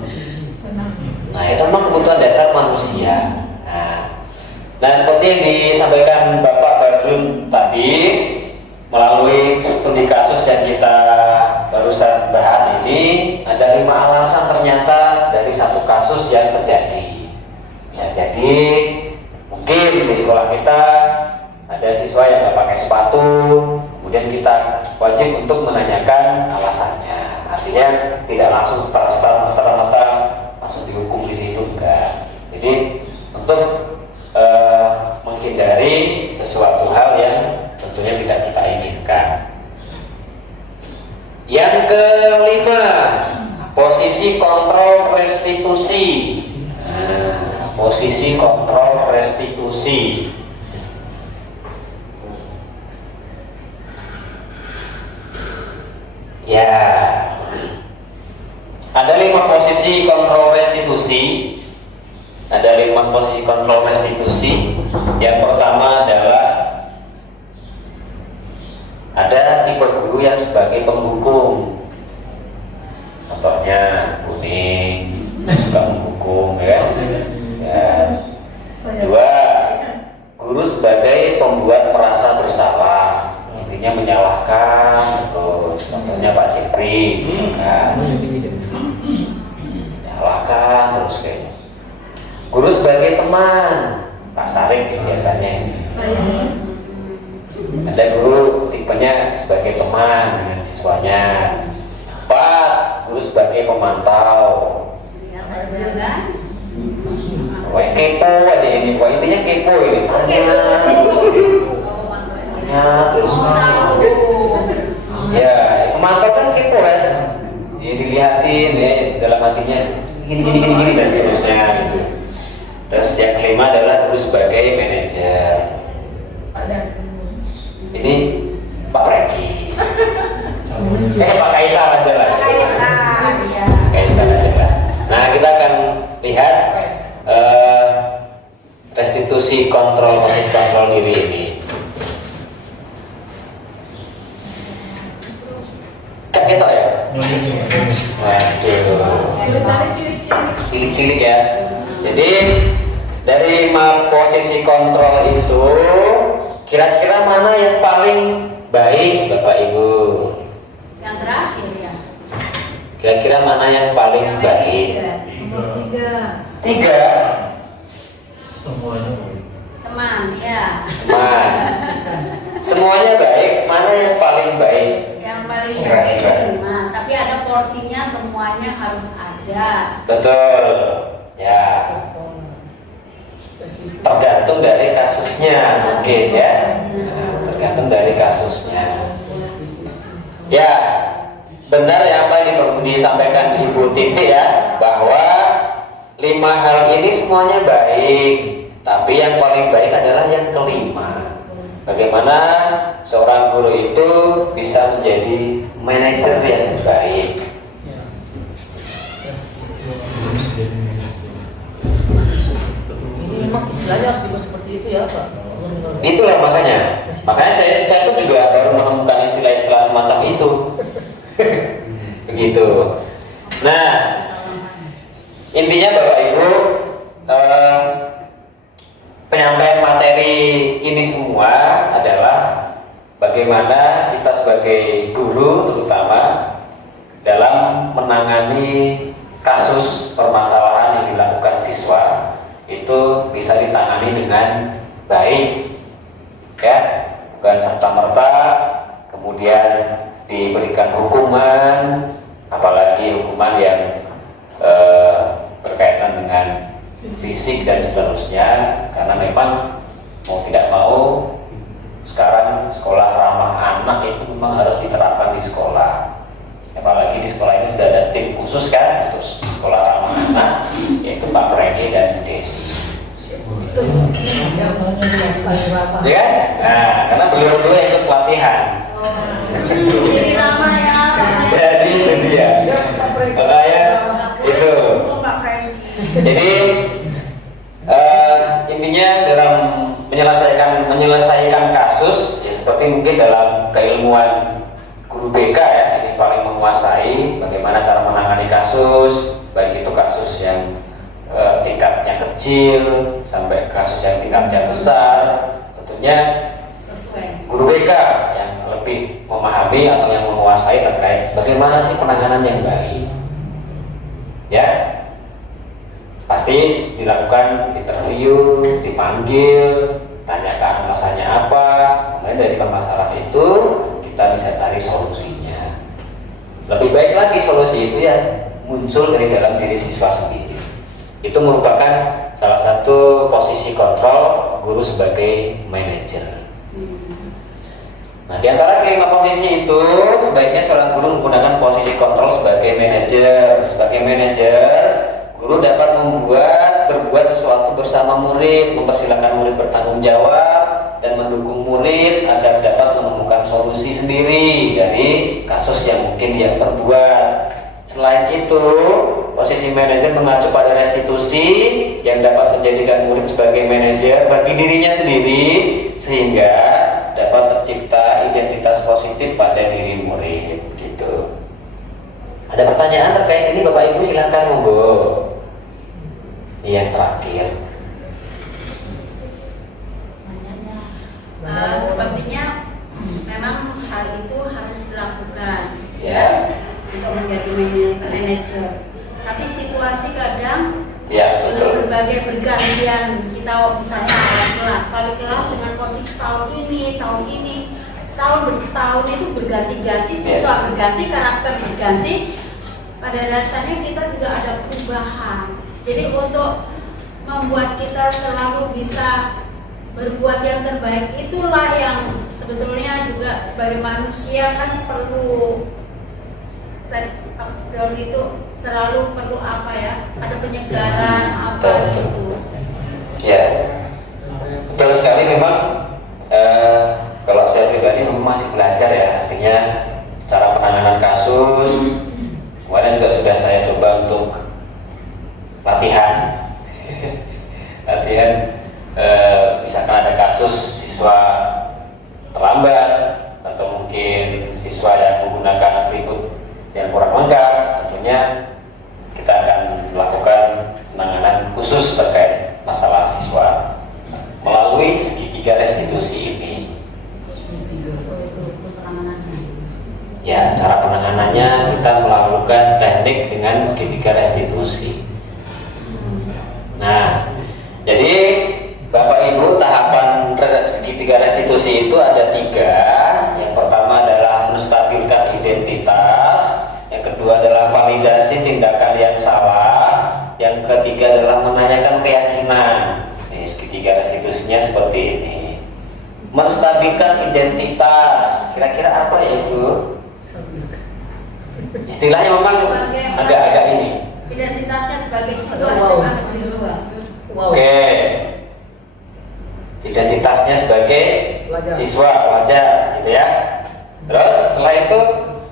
Nah, itu memang kebutuhan dasar manusia. Nah, seperti yang disampaikan Bapak Badrun tadi, melalui studi kasus yang kita barusan bahas ini, ada 5 alasan ternyata dari satu kasus yang terjadi. Bisa jadi mungkin di sekolah kita ada siswa yang nggak pakai sepatu, kemudian kita wajib untuk menanyakan alasannya. Artinya tidak langsung serta-merta langsung dihukum di situ, enggak. Jadi untuk menghindari sesuatu hal yang tentunya tidak kita inginkan. Yang kelima, posisi kontrol restitusi. Nah, posisi kontrol restitusi. Ya, ada 5 posisi kontrol restitusi Ada 5 posisi kontrol restitusi. Yang pertama adalah ada tipe guru yang sebagai penghukum. Contohnya kuning, suka menghukum, ya. Dua, guru sebagai pembuat merasa bersalah, intinya menyalahkan. Terus contohnya Pak Jepri, menyalahkan terus kayaknya. Guru sebagai teman, Pak Sarik biasanya. Ada guru tipenya sebagai teman dengan siswanya. 4, guru sebagai pemantau. Lihat aja kan. Wah, kepo aja ini, wah intinya kepo ini. Terus ya, pemantau kan kepo kan. Dia dilihatin ya dalam hatinya gini dan seterusnya gitu. Terus yang kelima adalah guru sebagai manajer. Ini Pak Franky. Pak Kaisar aja lah. Kaisar, ya. Kaisar aja lah. Nah, kita akan lihat restitusi kontrol diri ini. Kak ketok ya? Waduh. Cilik-cilik ya. Jadi dari 5 posisi kontrol itu kira-kira mana yang paling baik Bapak Ibu? Yang terakhir ya. Kira-kira mana yang paling baik? Nomor 3. 3. Semuanya baik. Teman, ya. Teman. Semuanya baik, mana yang paling baik? Yang paling baik 5, tapi ada porsinya, semuanya harus ada. Betul. Ya. Tergantung dari kasusnya mungkin ya. Tergantung dari kasusnya. Ya, benar ya apa yang disampaikan Ibu Titi ya, bahwa 5 hal ini semuanya baik, tapi yang paling baik adalah yang kelima. Bagaimana seorang guru itu bisa menjadi manajer yang baik. Ini memang istilahnya harus dibuat seperti itu ya Pak. Itulah makanya saya tuh juga baru menemukan istilah-istilah semacam itu. Begitu. Nah, intinya Bapak Ibu, penyampaian materi ini semua adalah bagaimana kita sebagai guru terutama dalam menangani kasus permasalahan yang dilakukan siswa itu bisa ditangani dengan baik, ya, bukan serta-merta kemudian diberikan hukuman, apalagi hukuman yang berkaitan dengan fisik dan seterusnya, karena memang mau tidak mau sekarang sekolah ramah anak itu memang harus diterapkan di sekolah. Apalagi di sekolah ini sudah ada tim khusus kan untuk sekolah ramah anak, yaitu Pak Franky dan Bu Desi. Ya, nah karena beliau yang ikut pelatihan. Ini ramah ya. Jadi itu dia. Makanya itu. Pak Franky. Jadi intinya dalam menyelesaikan kasus ya seperti mungkin dalam keilmuan guru BK ya, ini paling menguasai bagaimana cara menangani kasus, baik itu kasus yang tingkatnya kecil sampai kasus yang tingkatnya besar. Tentunya Sesuai. guru BK yang lebih memahami atau yang menguasai terkait bagaimana sih penanganan yang baik. Ya, pasti dilakukan interview, dipanggil, tanyakan alasannya apa, kemudian dari permasalahan itu kita bisa cari solusinya. Lebih baik lagi solusi itu ya muncul dari dalam diri siswa sendiri. Itu merupakan salah satu posisi kontrol guru sebagai manajer. Nah, di antara kelima posisi itu sebaiknya seorang guru menggunakan posisi kontrol sebagai manajer. Sebagai manajer, guru dapat berbuat sesuatu bersama murid, mempersilahkan murid bertanggung jawab dan mendukung murid agar dapat menemukan solusi sendiri dari kasus yang mungkin dia perbuat. Selain itu, posisi manajer mengacu pada restitusi yang yang dapat menjadikan murid sebagai manajer bagi dirinya sendiri sehingga dapat tercipta identitas positif pada diri murid gitu. Ada pertanyaan terkait ini Bapak Ibu, silahkan monggo. Yang terakhir. Sepertinya memang hal itu harus dilakukan Ya. untuk menjadi manajer. Tapi situasi kadang Ya, dengan betul. berbagai bergantian, kita misalnya wali kelas dengan posisi tahun ini, tahun itu berganti-ganti, siswa berganti, karakter berganti. Pada dasarnya kita juga ada perubahan. Jadi untuk membuat kita selalu bisa berbuat yang terbaik, itulah yang sebetulnya juga sebagai manusia kan perlu step up down itu selalu perlu apa ya, ada penyegaran apa gitu. Ya, betul sekali memang. Kalau saya pribadi memang masih belajar ya, artinya cara penanganan kasus. Kemarin juga sudah saya coba untuk latihan, misalkan ada kasus siswa terlambat atau mungkin siswa yang menggunakan atribut yang kurang lengkap, tentunya kita akan melakukan penanganan khusus terkait masalah siswa melalui segitiga restitusi ini. Ya, cara penanganannya kita melakukan teknik dengan segitiga restitusi. Nah, jadi Bapak Ibu, tahapan segitiga restitusi itu ada 3. Yang pertama adalah menstabilkan identitas, yang kedua adalah validasi tindakan yang salah, yang ketiga adalah menanyakan keyakinan. Nih, segitiga restitusinya seperti ini. Menstabilkan identitas, kira-kira apa ya itu? Istilahnya memang agak-agak ini. Identitasnya sebagai siswa SMA Negeri 2. Oke. Identitasnya sebagai siswa wajar gitu ya. Terus setelah itu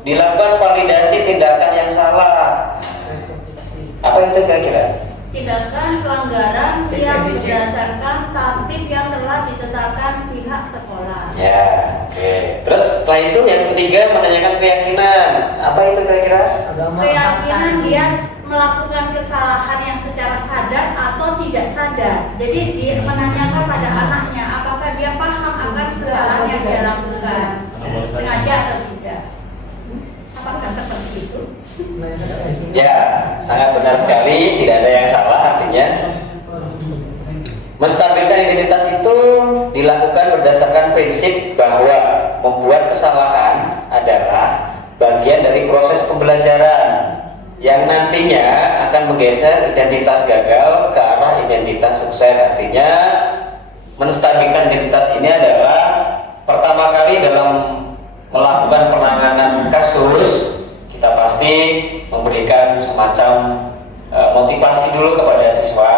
dilakukan validasi tindakan yang salah. Apa itu kira-kira? Tindakan pelanggaran yang berdasarkan tatib yang telah ditetapkan pihak sekolah. Ya, oke. Terus setelah itu yang ketiga menanyakan keyakinan. Apa itu kira-kira? Keyakinan dia melakukan kesalahan yang secara sadar atau tidak sadar. Jadi dia menanyakan pada anaknya apakah dia paham akan kesalahan yang dia lakukan, sengaja atau tidak. Apakah seperti itu? Ya, sangat benar sekali, tidak ada yang salah artinya. Menstabilkan identitas itu dilakukan berdasarkan prinsip bahwa membuat kesalahan adalah bagian dari proses pembelajaran yang nantinya akan menggeser identitas gagal ke arah identitas sukses. Artinya menstabilkan identitas ini adalah pertama kali dalam melakukan penanganan kasus, kita pasti memberikan semacam motivasi dulu kepada siswa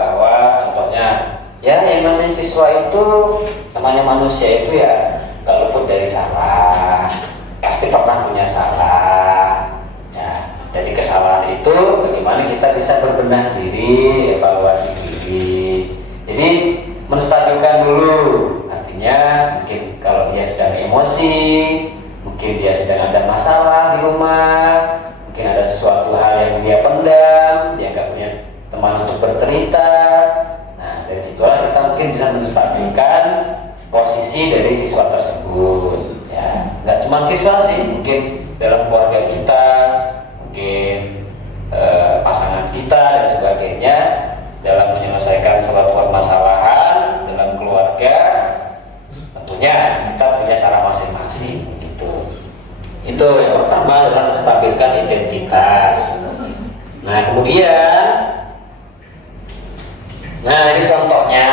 bahwa contohnya ya yang namanya siswa itu namanya manusia itu ya gak luput dari salah, pasti pernah punya salah ya. Dari kesalahan itu bagaimana kita bisa berbenah diri, evaluasi diri. Jadi menstabilkan dulu, artinya mungkin kalau dia sedang emosi, mungkin dia sedang ada masalah di rumah, mungkin ada sesuatu hal yang dia pendam, dia nggak punya teman untuk bercerita. Nah, dari situlah kita mungkin bisa menstabilkan posisi dari siswa tersebut. Ya, nggak cuma siswa sih, mungkin dalam keluarga kita, mungkin pasangan kita dan sebagainya dalam menyelesaikan suatu permasalahan dalam keluarga. Tentunya kita punya cara masing-masing gitu. Itu yang pertama adalah menstabilkan identitas. Nah kemudian, ini contohnya.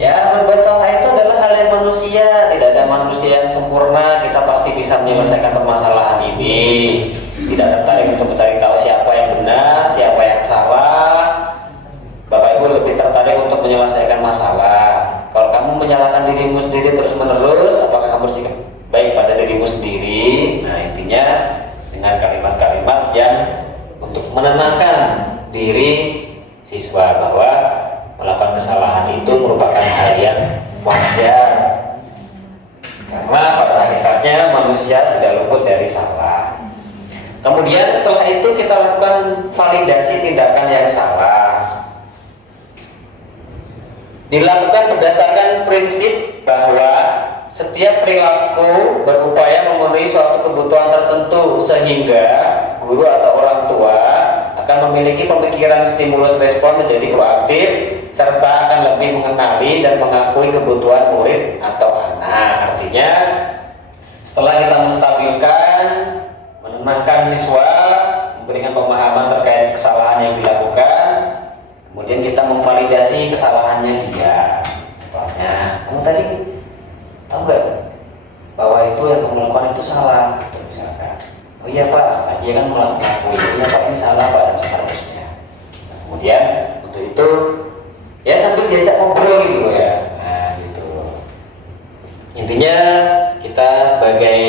Ya, berbuat salah itu adalah hal yang manusia. Tidak ada manusia yang sempurna. Kita pasti bisa menyelesaikan permasalahan ini. Tidak tertarik untuk mencari tahu siapa yang benar, siapa yang salah. Bapak Ibu lebih tertarik untuk menyelesaikan masalah. Kalau kamu menyalahkan dirimu sendiri terus-menerus, apakah kamu bersikap baik pada dirimu sendiri? Nah, intinya dengan kalimat-kalimat yang untuk menenangkan diri siswa bahwa dilakukan berdasarkan prinsip bahwa setiap perilaku berupaya memenuhi suatu kebutuhan tertentu sehingga guru atau orang tua akan memiliki pemikiran stimulus respon menjadi proaktif serta akan lebih mengenali dan mengakui kebutuhan murid atau anak. Artinya setelah kita menstabilkan, menenangkan siswa, memberikan pemahaman terkait kesalahan yang dilakukan, kemudian kita memvalidasi kesalahannya dia. Contohnya, kamu tadi tahu nggak bahwa itu yang kamu lakukan itu salah, misalkan. Oh iya Pak, dia kan mengakui. Iya Pak, ini salah Pak, dan seterusnya. Nah, kemudian untuk itu ya sambil diajak ngobrol gitu ya. Nah gitu. Intinya kita sebagai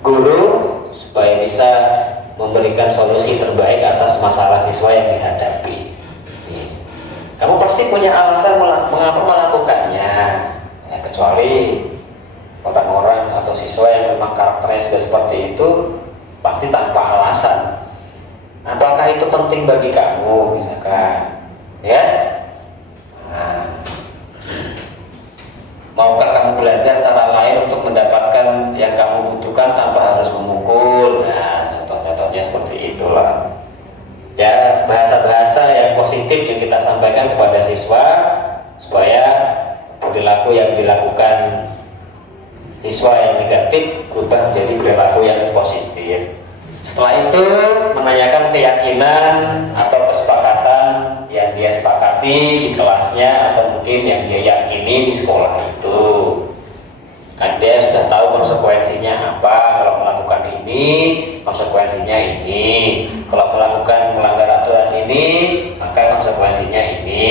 guru supaya bisa memberikan solusi terbaik atas masalah siswa yang dihadapi. Kamu pasti punya alasan mengapa melakukannya, ya, kecuali orang-orang atau siswa yang memang karakternya sudah seperti itu, pasti tanpa alasan. Apakah itu penting bagi kamu, misalkan, ya? Nah, maukah kamu belajar cara lain untuk mendapatkan yang kamu butuhkan tanpa harus memukul? Nah, contoh-contohnya seperti itulah. Ya, bahasa-bahasa yang positif yang kita sampaikan kepada siswa supaya perilaku yang dilakukan siswa yang negatif berubah menjadi perilaku yang positif. Setelah itu menanyakan keyakinan atau kesepakatan yang dia sepakati di kelasnya atau mungkin yang dia yakini di sekolah itu. Kan dia sudah tahu konsekuensinya apa kalau melakukan ini, konsekuensinya ini. Kalau melakukan melanggar aturan ini, maka konsekuensinya ini.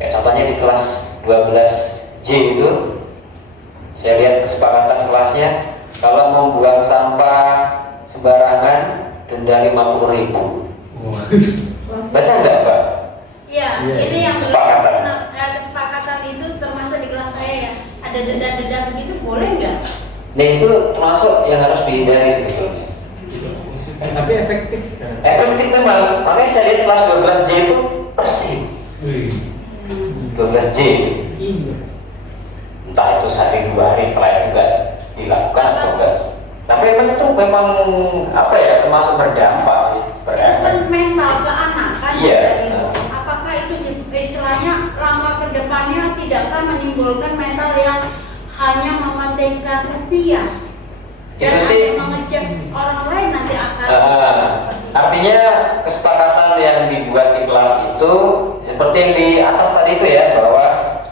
Ya, contohnya di kelas 12J itu, saya lihat kesepakatan kelasnya, kalau membuang sampah sembarangan denda 50.000. Baca enggak Pak? Iya, ini yang Kesepakatan. kesepakatan itu termasuk di kelas saya ya. Ada denda-denda begitu boleh nggak? Nah itu termasuk yang harus dihindari sebetulnya. Tapi efektif kan? Efektif memang, makanya saya lihat kelas 12J itu persis 12J. Iya. Entah itu sehari 2 hari setelah itu enggak dilakukan atau enggak. Tapi memang apa ya, termasuk berdampak sih. Itu kan mental ke anak kan? Iya. Itu. Apakah itu istilahnya lama ke depannya tidakkah menimbulkan mental yang hanya mementingkan rupiah? Dan Itu sih mengecek orang lain nanti akan artinya kesepakatan yang dibuat di kelas itu seperti yang di atas tadi itu ya, bahwa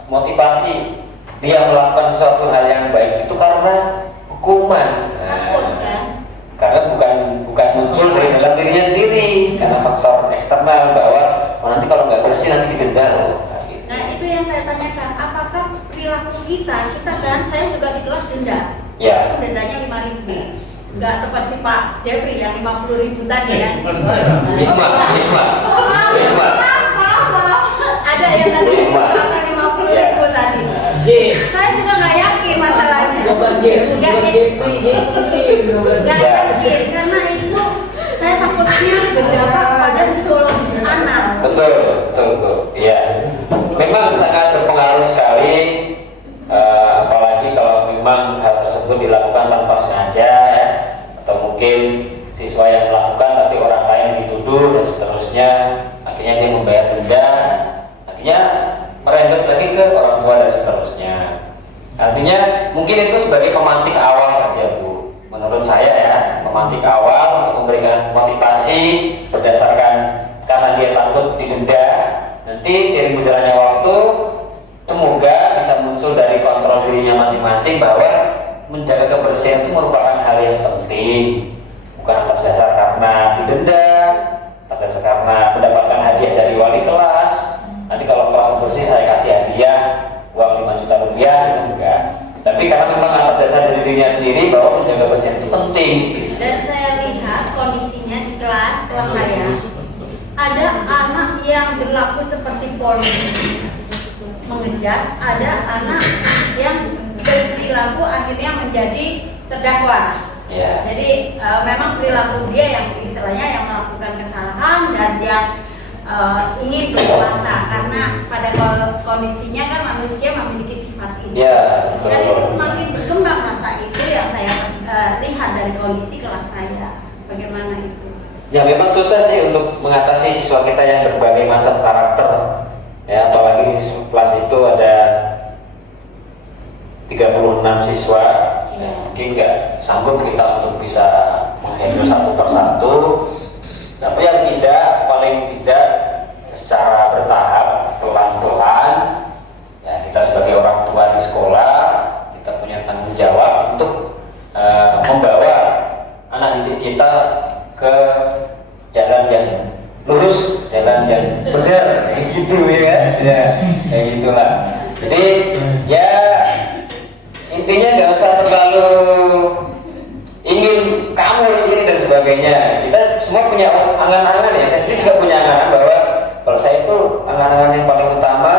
motivasi dia melakukan sesuatu hal yang baik itu karena hukuman. takut kan? Karena bukan muncul dari dalam dirinya sendiri, karena faktor eksternal bahwa nanti kalau nggak bersih nanti didenda loh. Nah itu yang saya tanyakan, apakah perilaku kita kan, saya juga di kelas denda. Ya. Itu dendanya 5.000. Nggak seperti Pak Jeffrey yang 50.000 tadi kan. Wisma. Ada yang tadi Wisma. bukan 50.000 tadi. J. Saya juga nggak yakin masalahnya. 12 J. Nggak 12 Jeffrey. nggak yakin karena itu saya takutnya berdampak pada psikologis anak. Betul. Iya. Memang sangat berpengaruh sekali, apalagi kalau memang hal tersebut dilakukan tanpa sengaja ya, atau mungkin siswa yang melakukan tapi orang lain dituduh dan seterusnya, akhirnya dia membayar denda, akhirnya merembet lagi ke orang tua dan seterusnya. Artinya mungkin itu sebagai pemantik awal saja Bu, menurut saya ya, pemantik awal untuk memberikan motivasi berdasarkan karena dia takut didenda. Nanti seiring berjalannya waktu, semoga bisa muncul dari kontrol dirinya masing-masing bahwa menjaga kebersihan itu merupakan hal yang penting, bukan atas dasar karena didenda, atas dasar karena mendapatkan hadiah dari wali kelas. Nanti kalau kelas bersih saya kasih hadiah uang 5 juta rupiah, itu enggak. Tapi karena memang atas dasar dari dirinya sendiri bahwa menjaga kebersihan itu penting. Dan saya lihat kondisinya di kelas saya ada anak yang berlaku seperti polisi mengejar, ada anak yang berperilaku akhirnya menjadi terdakwa. Ya. Jadi memang perilaku dia yang istilahnya yang melakukan kesalahan dan yang ingin berkuasa karena pada kondisinya kan manusia memiliki sifat ini. Ya, betul. Dan itu semakin berkembang rasa itu yang saya lihat dari kondisi kelas saya. Bagaimana itu? Ya memang susah sih untuk mengatasi siswa kita yang berbagai macam karakter. Ya, apalagi di kelas itu ada 36 siswa. Ya, mungkin nggak sanggup kita untuk bisa menghandle satu persatu. Tapi yang tidak, paling tidak secara bertahap, pelan-pelan, ya kita sebagai orang tua di sekolah, kita punya tanggung jawab untuk membawa anak didik kita ke jalan yang lurus, jalan yang benar, gitu ya, ya, kayak gitulah. Jadi ya intinya nggak usah terlalu ingin kamu harus ini dan sebagainya. Kita semua punya angan-angan ya. Saya sendiri juga punya angan bahwa kalau saya itu angan-angan yang paling utama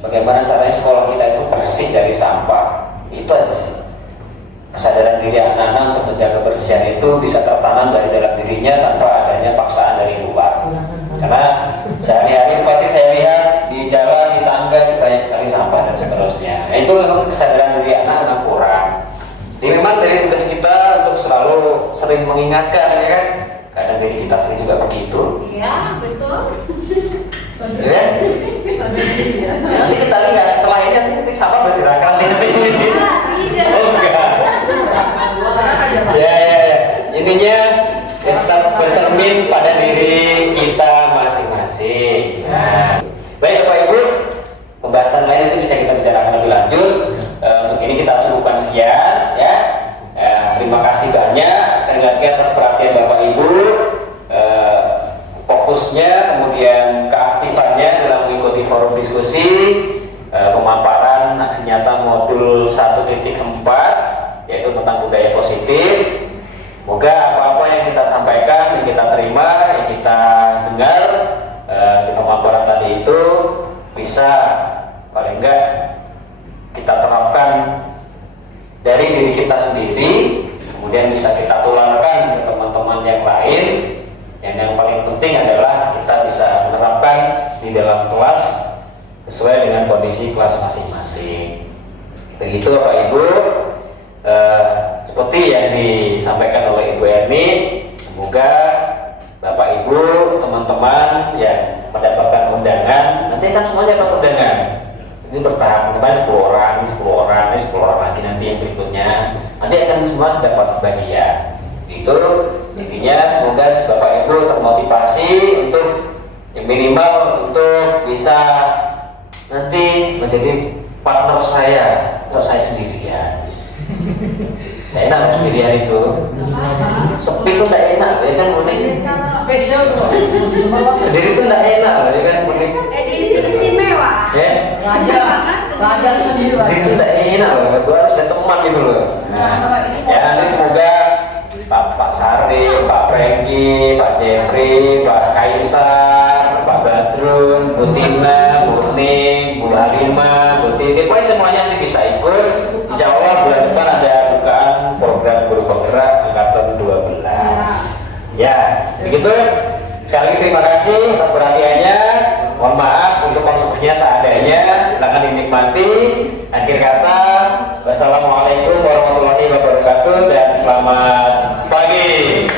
bagaimana caranya sekolah kita itu bersih dari sampah. Itu aja sih. Kesadaran diri anak-anak untuk menjaga kebersihan itu bisa tertanam dari dalam dirinya tanpa adanya paksaan dari luar. Karena sehari-hari pasti saya lihat di jalan, di tangga banyak sekali sampah dan seterusnya. Nah, itu memang kesadaran diri anak-anak kurang. Jadi memang dari tugas kita untuk selalu sering mengingatkan, ya kan? Kadang diri kita sendiri juga begitu. Iya, betul. Ya? Nanti kita lihat setelah ini nanti sampah berserakan di sini. Tidak. Oh enggak. Ya. Intinya tetap bercermin pada diri kita masing-masing. Nah, baik Bapak Ibu, pembahasan lain nanti bisa kita bicarakan lebih lanjut. Untuk ini kita cukupkan sekian, ya. Terima kasih banyak sekali lagi atas perhatian Bapak Ibu. Fokusnya, kemudian keaktifannya dalam mengikuti forum diskusi pemaparan aksi nyata modul 1.4 yaitu tentang budaya positif. Semoga apa-apa yang kita sampaikan, yang kita terima, yang kita dengar di pemaparan tadi itu bisa paling enggak kita terapkan dari diri kita sendiri, kemudian bisa kita tularkan ke teman-teman yang lain. Yang paling penting adalah kita bisa menerapkan di dalam kelas sesuai dengan kondisi kelas masing-masing. Begitu Bapak Ibu. Seperti yang disampaikan oleh Ibu Erni, semoga Bapak Ibu, teman-teman yang mendapatkan undangan, nanti kan semuanya dapat undangan. Ini bertahap, kemarin 10 orang, 10 orang, 10 orang lagi nanti yang berikutnya. Nanti akan semua dapat bagian. Itu intinya semoga Bapak Ibu termotivasi untuk yang minimal untuk bisa nanti menjadi partner saya, untuk saya sendirian. Tidak enak sendirian itu. Sepi itu tidak enak, ya kan unik. Spesial bro. Sendiri itu tidak enak, ya kan unik. Edisi istimewa. Ya. Raja sendiri. Sendiri itu tidak enak, gue harus ada teman gitu loh. Nah, ya nanti semoga Pak Sari, Pak Prengki, Pak Jepri, Pak Kaisar, Pak Badrun, Bu Tina, Bu Ning, Bu Halimah, Bu Titi, pokoknya semuanya nanti bisa ikut. Insya Allah bulan depan ada bukaan program guru penggerak angkatan 12. Ya, begitu. Sekali lagi terima kasih atas perhatiannya. Mohon maaf untuk konsumsinya seadanya. Silakan dinikmati. Akhir kata, wassalamualaikum warahmatullahi wabarakatuh dan selamat pagi.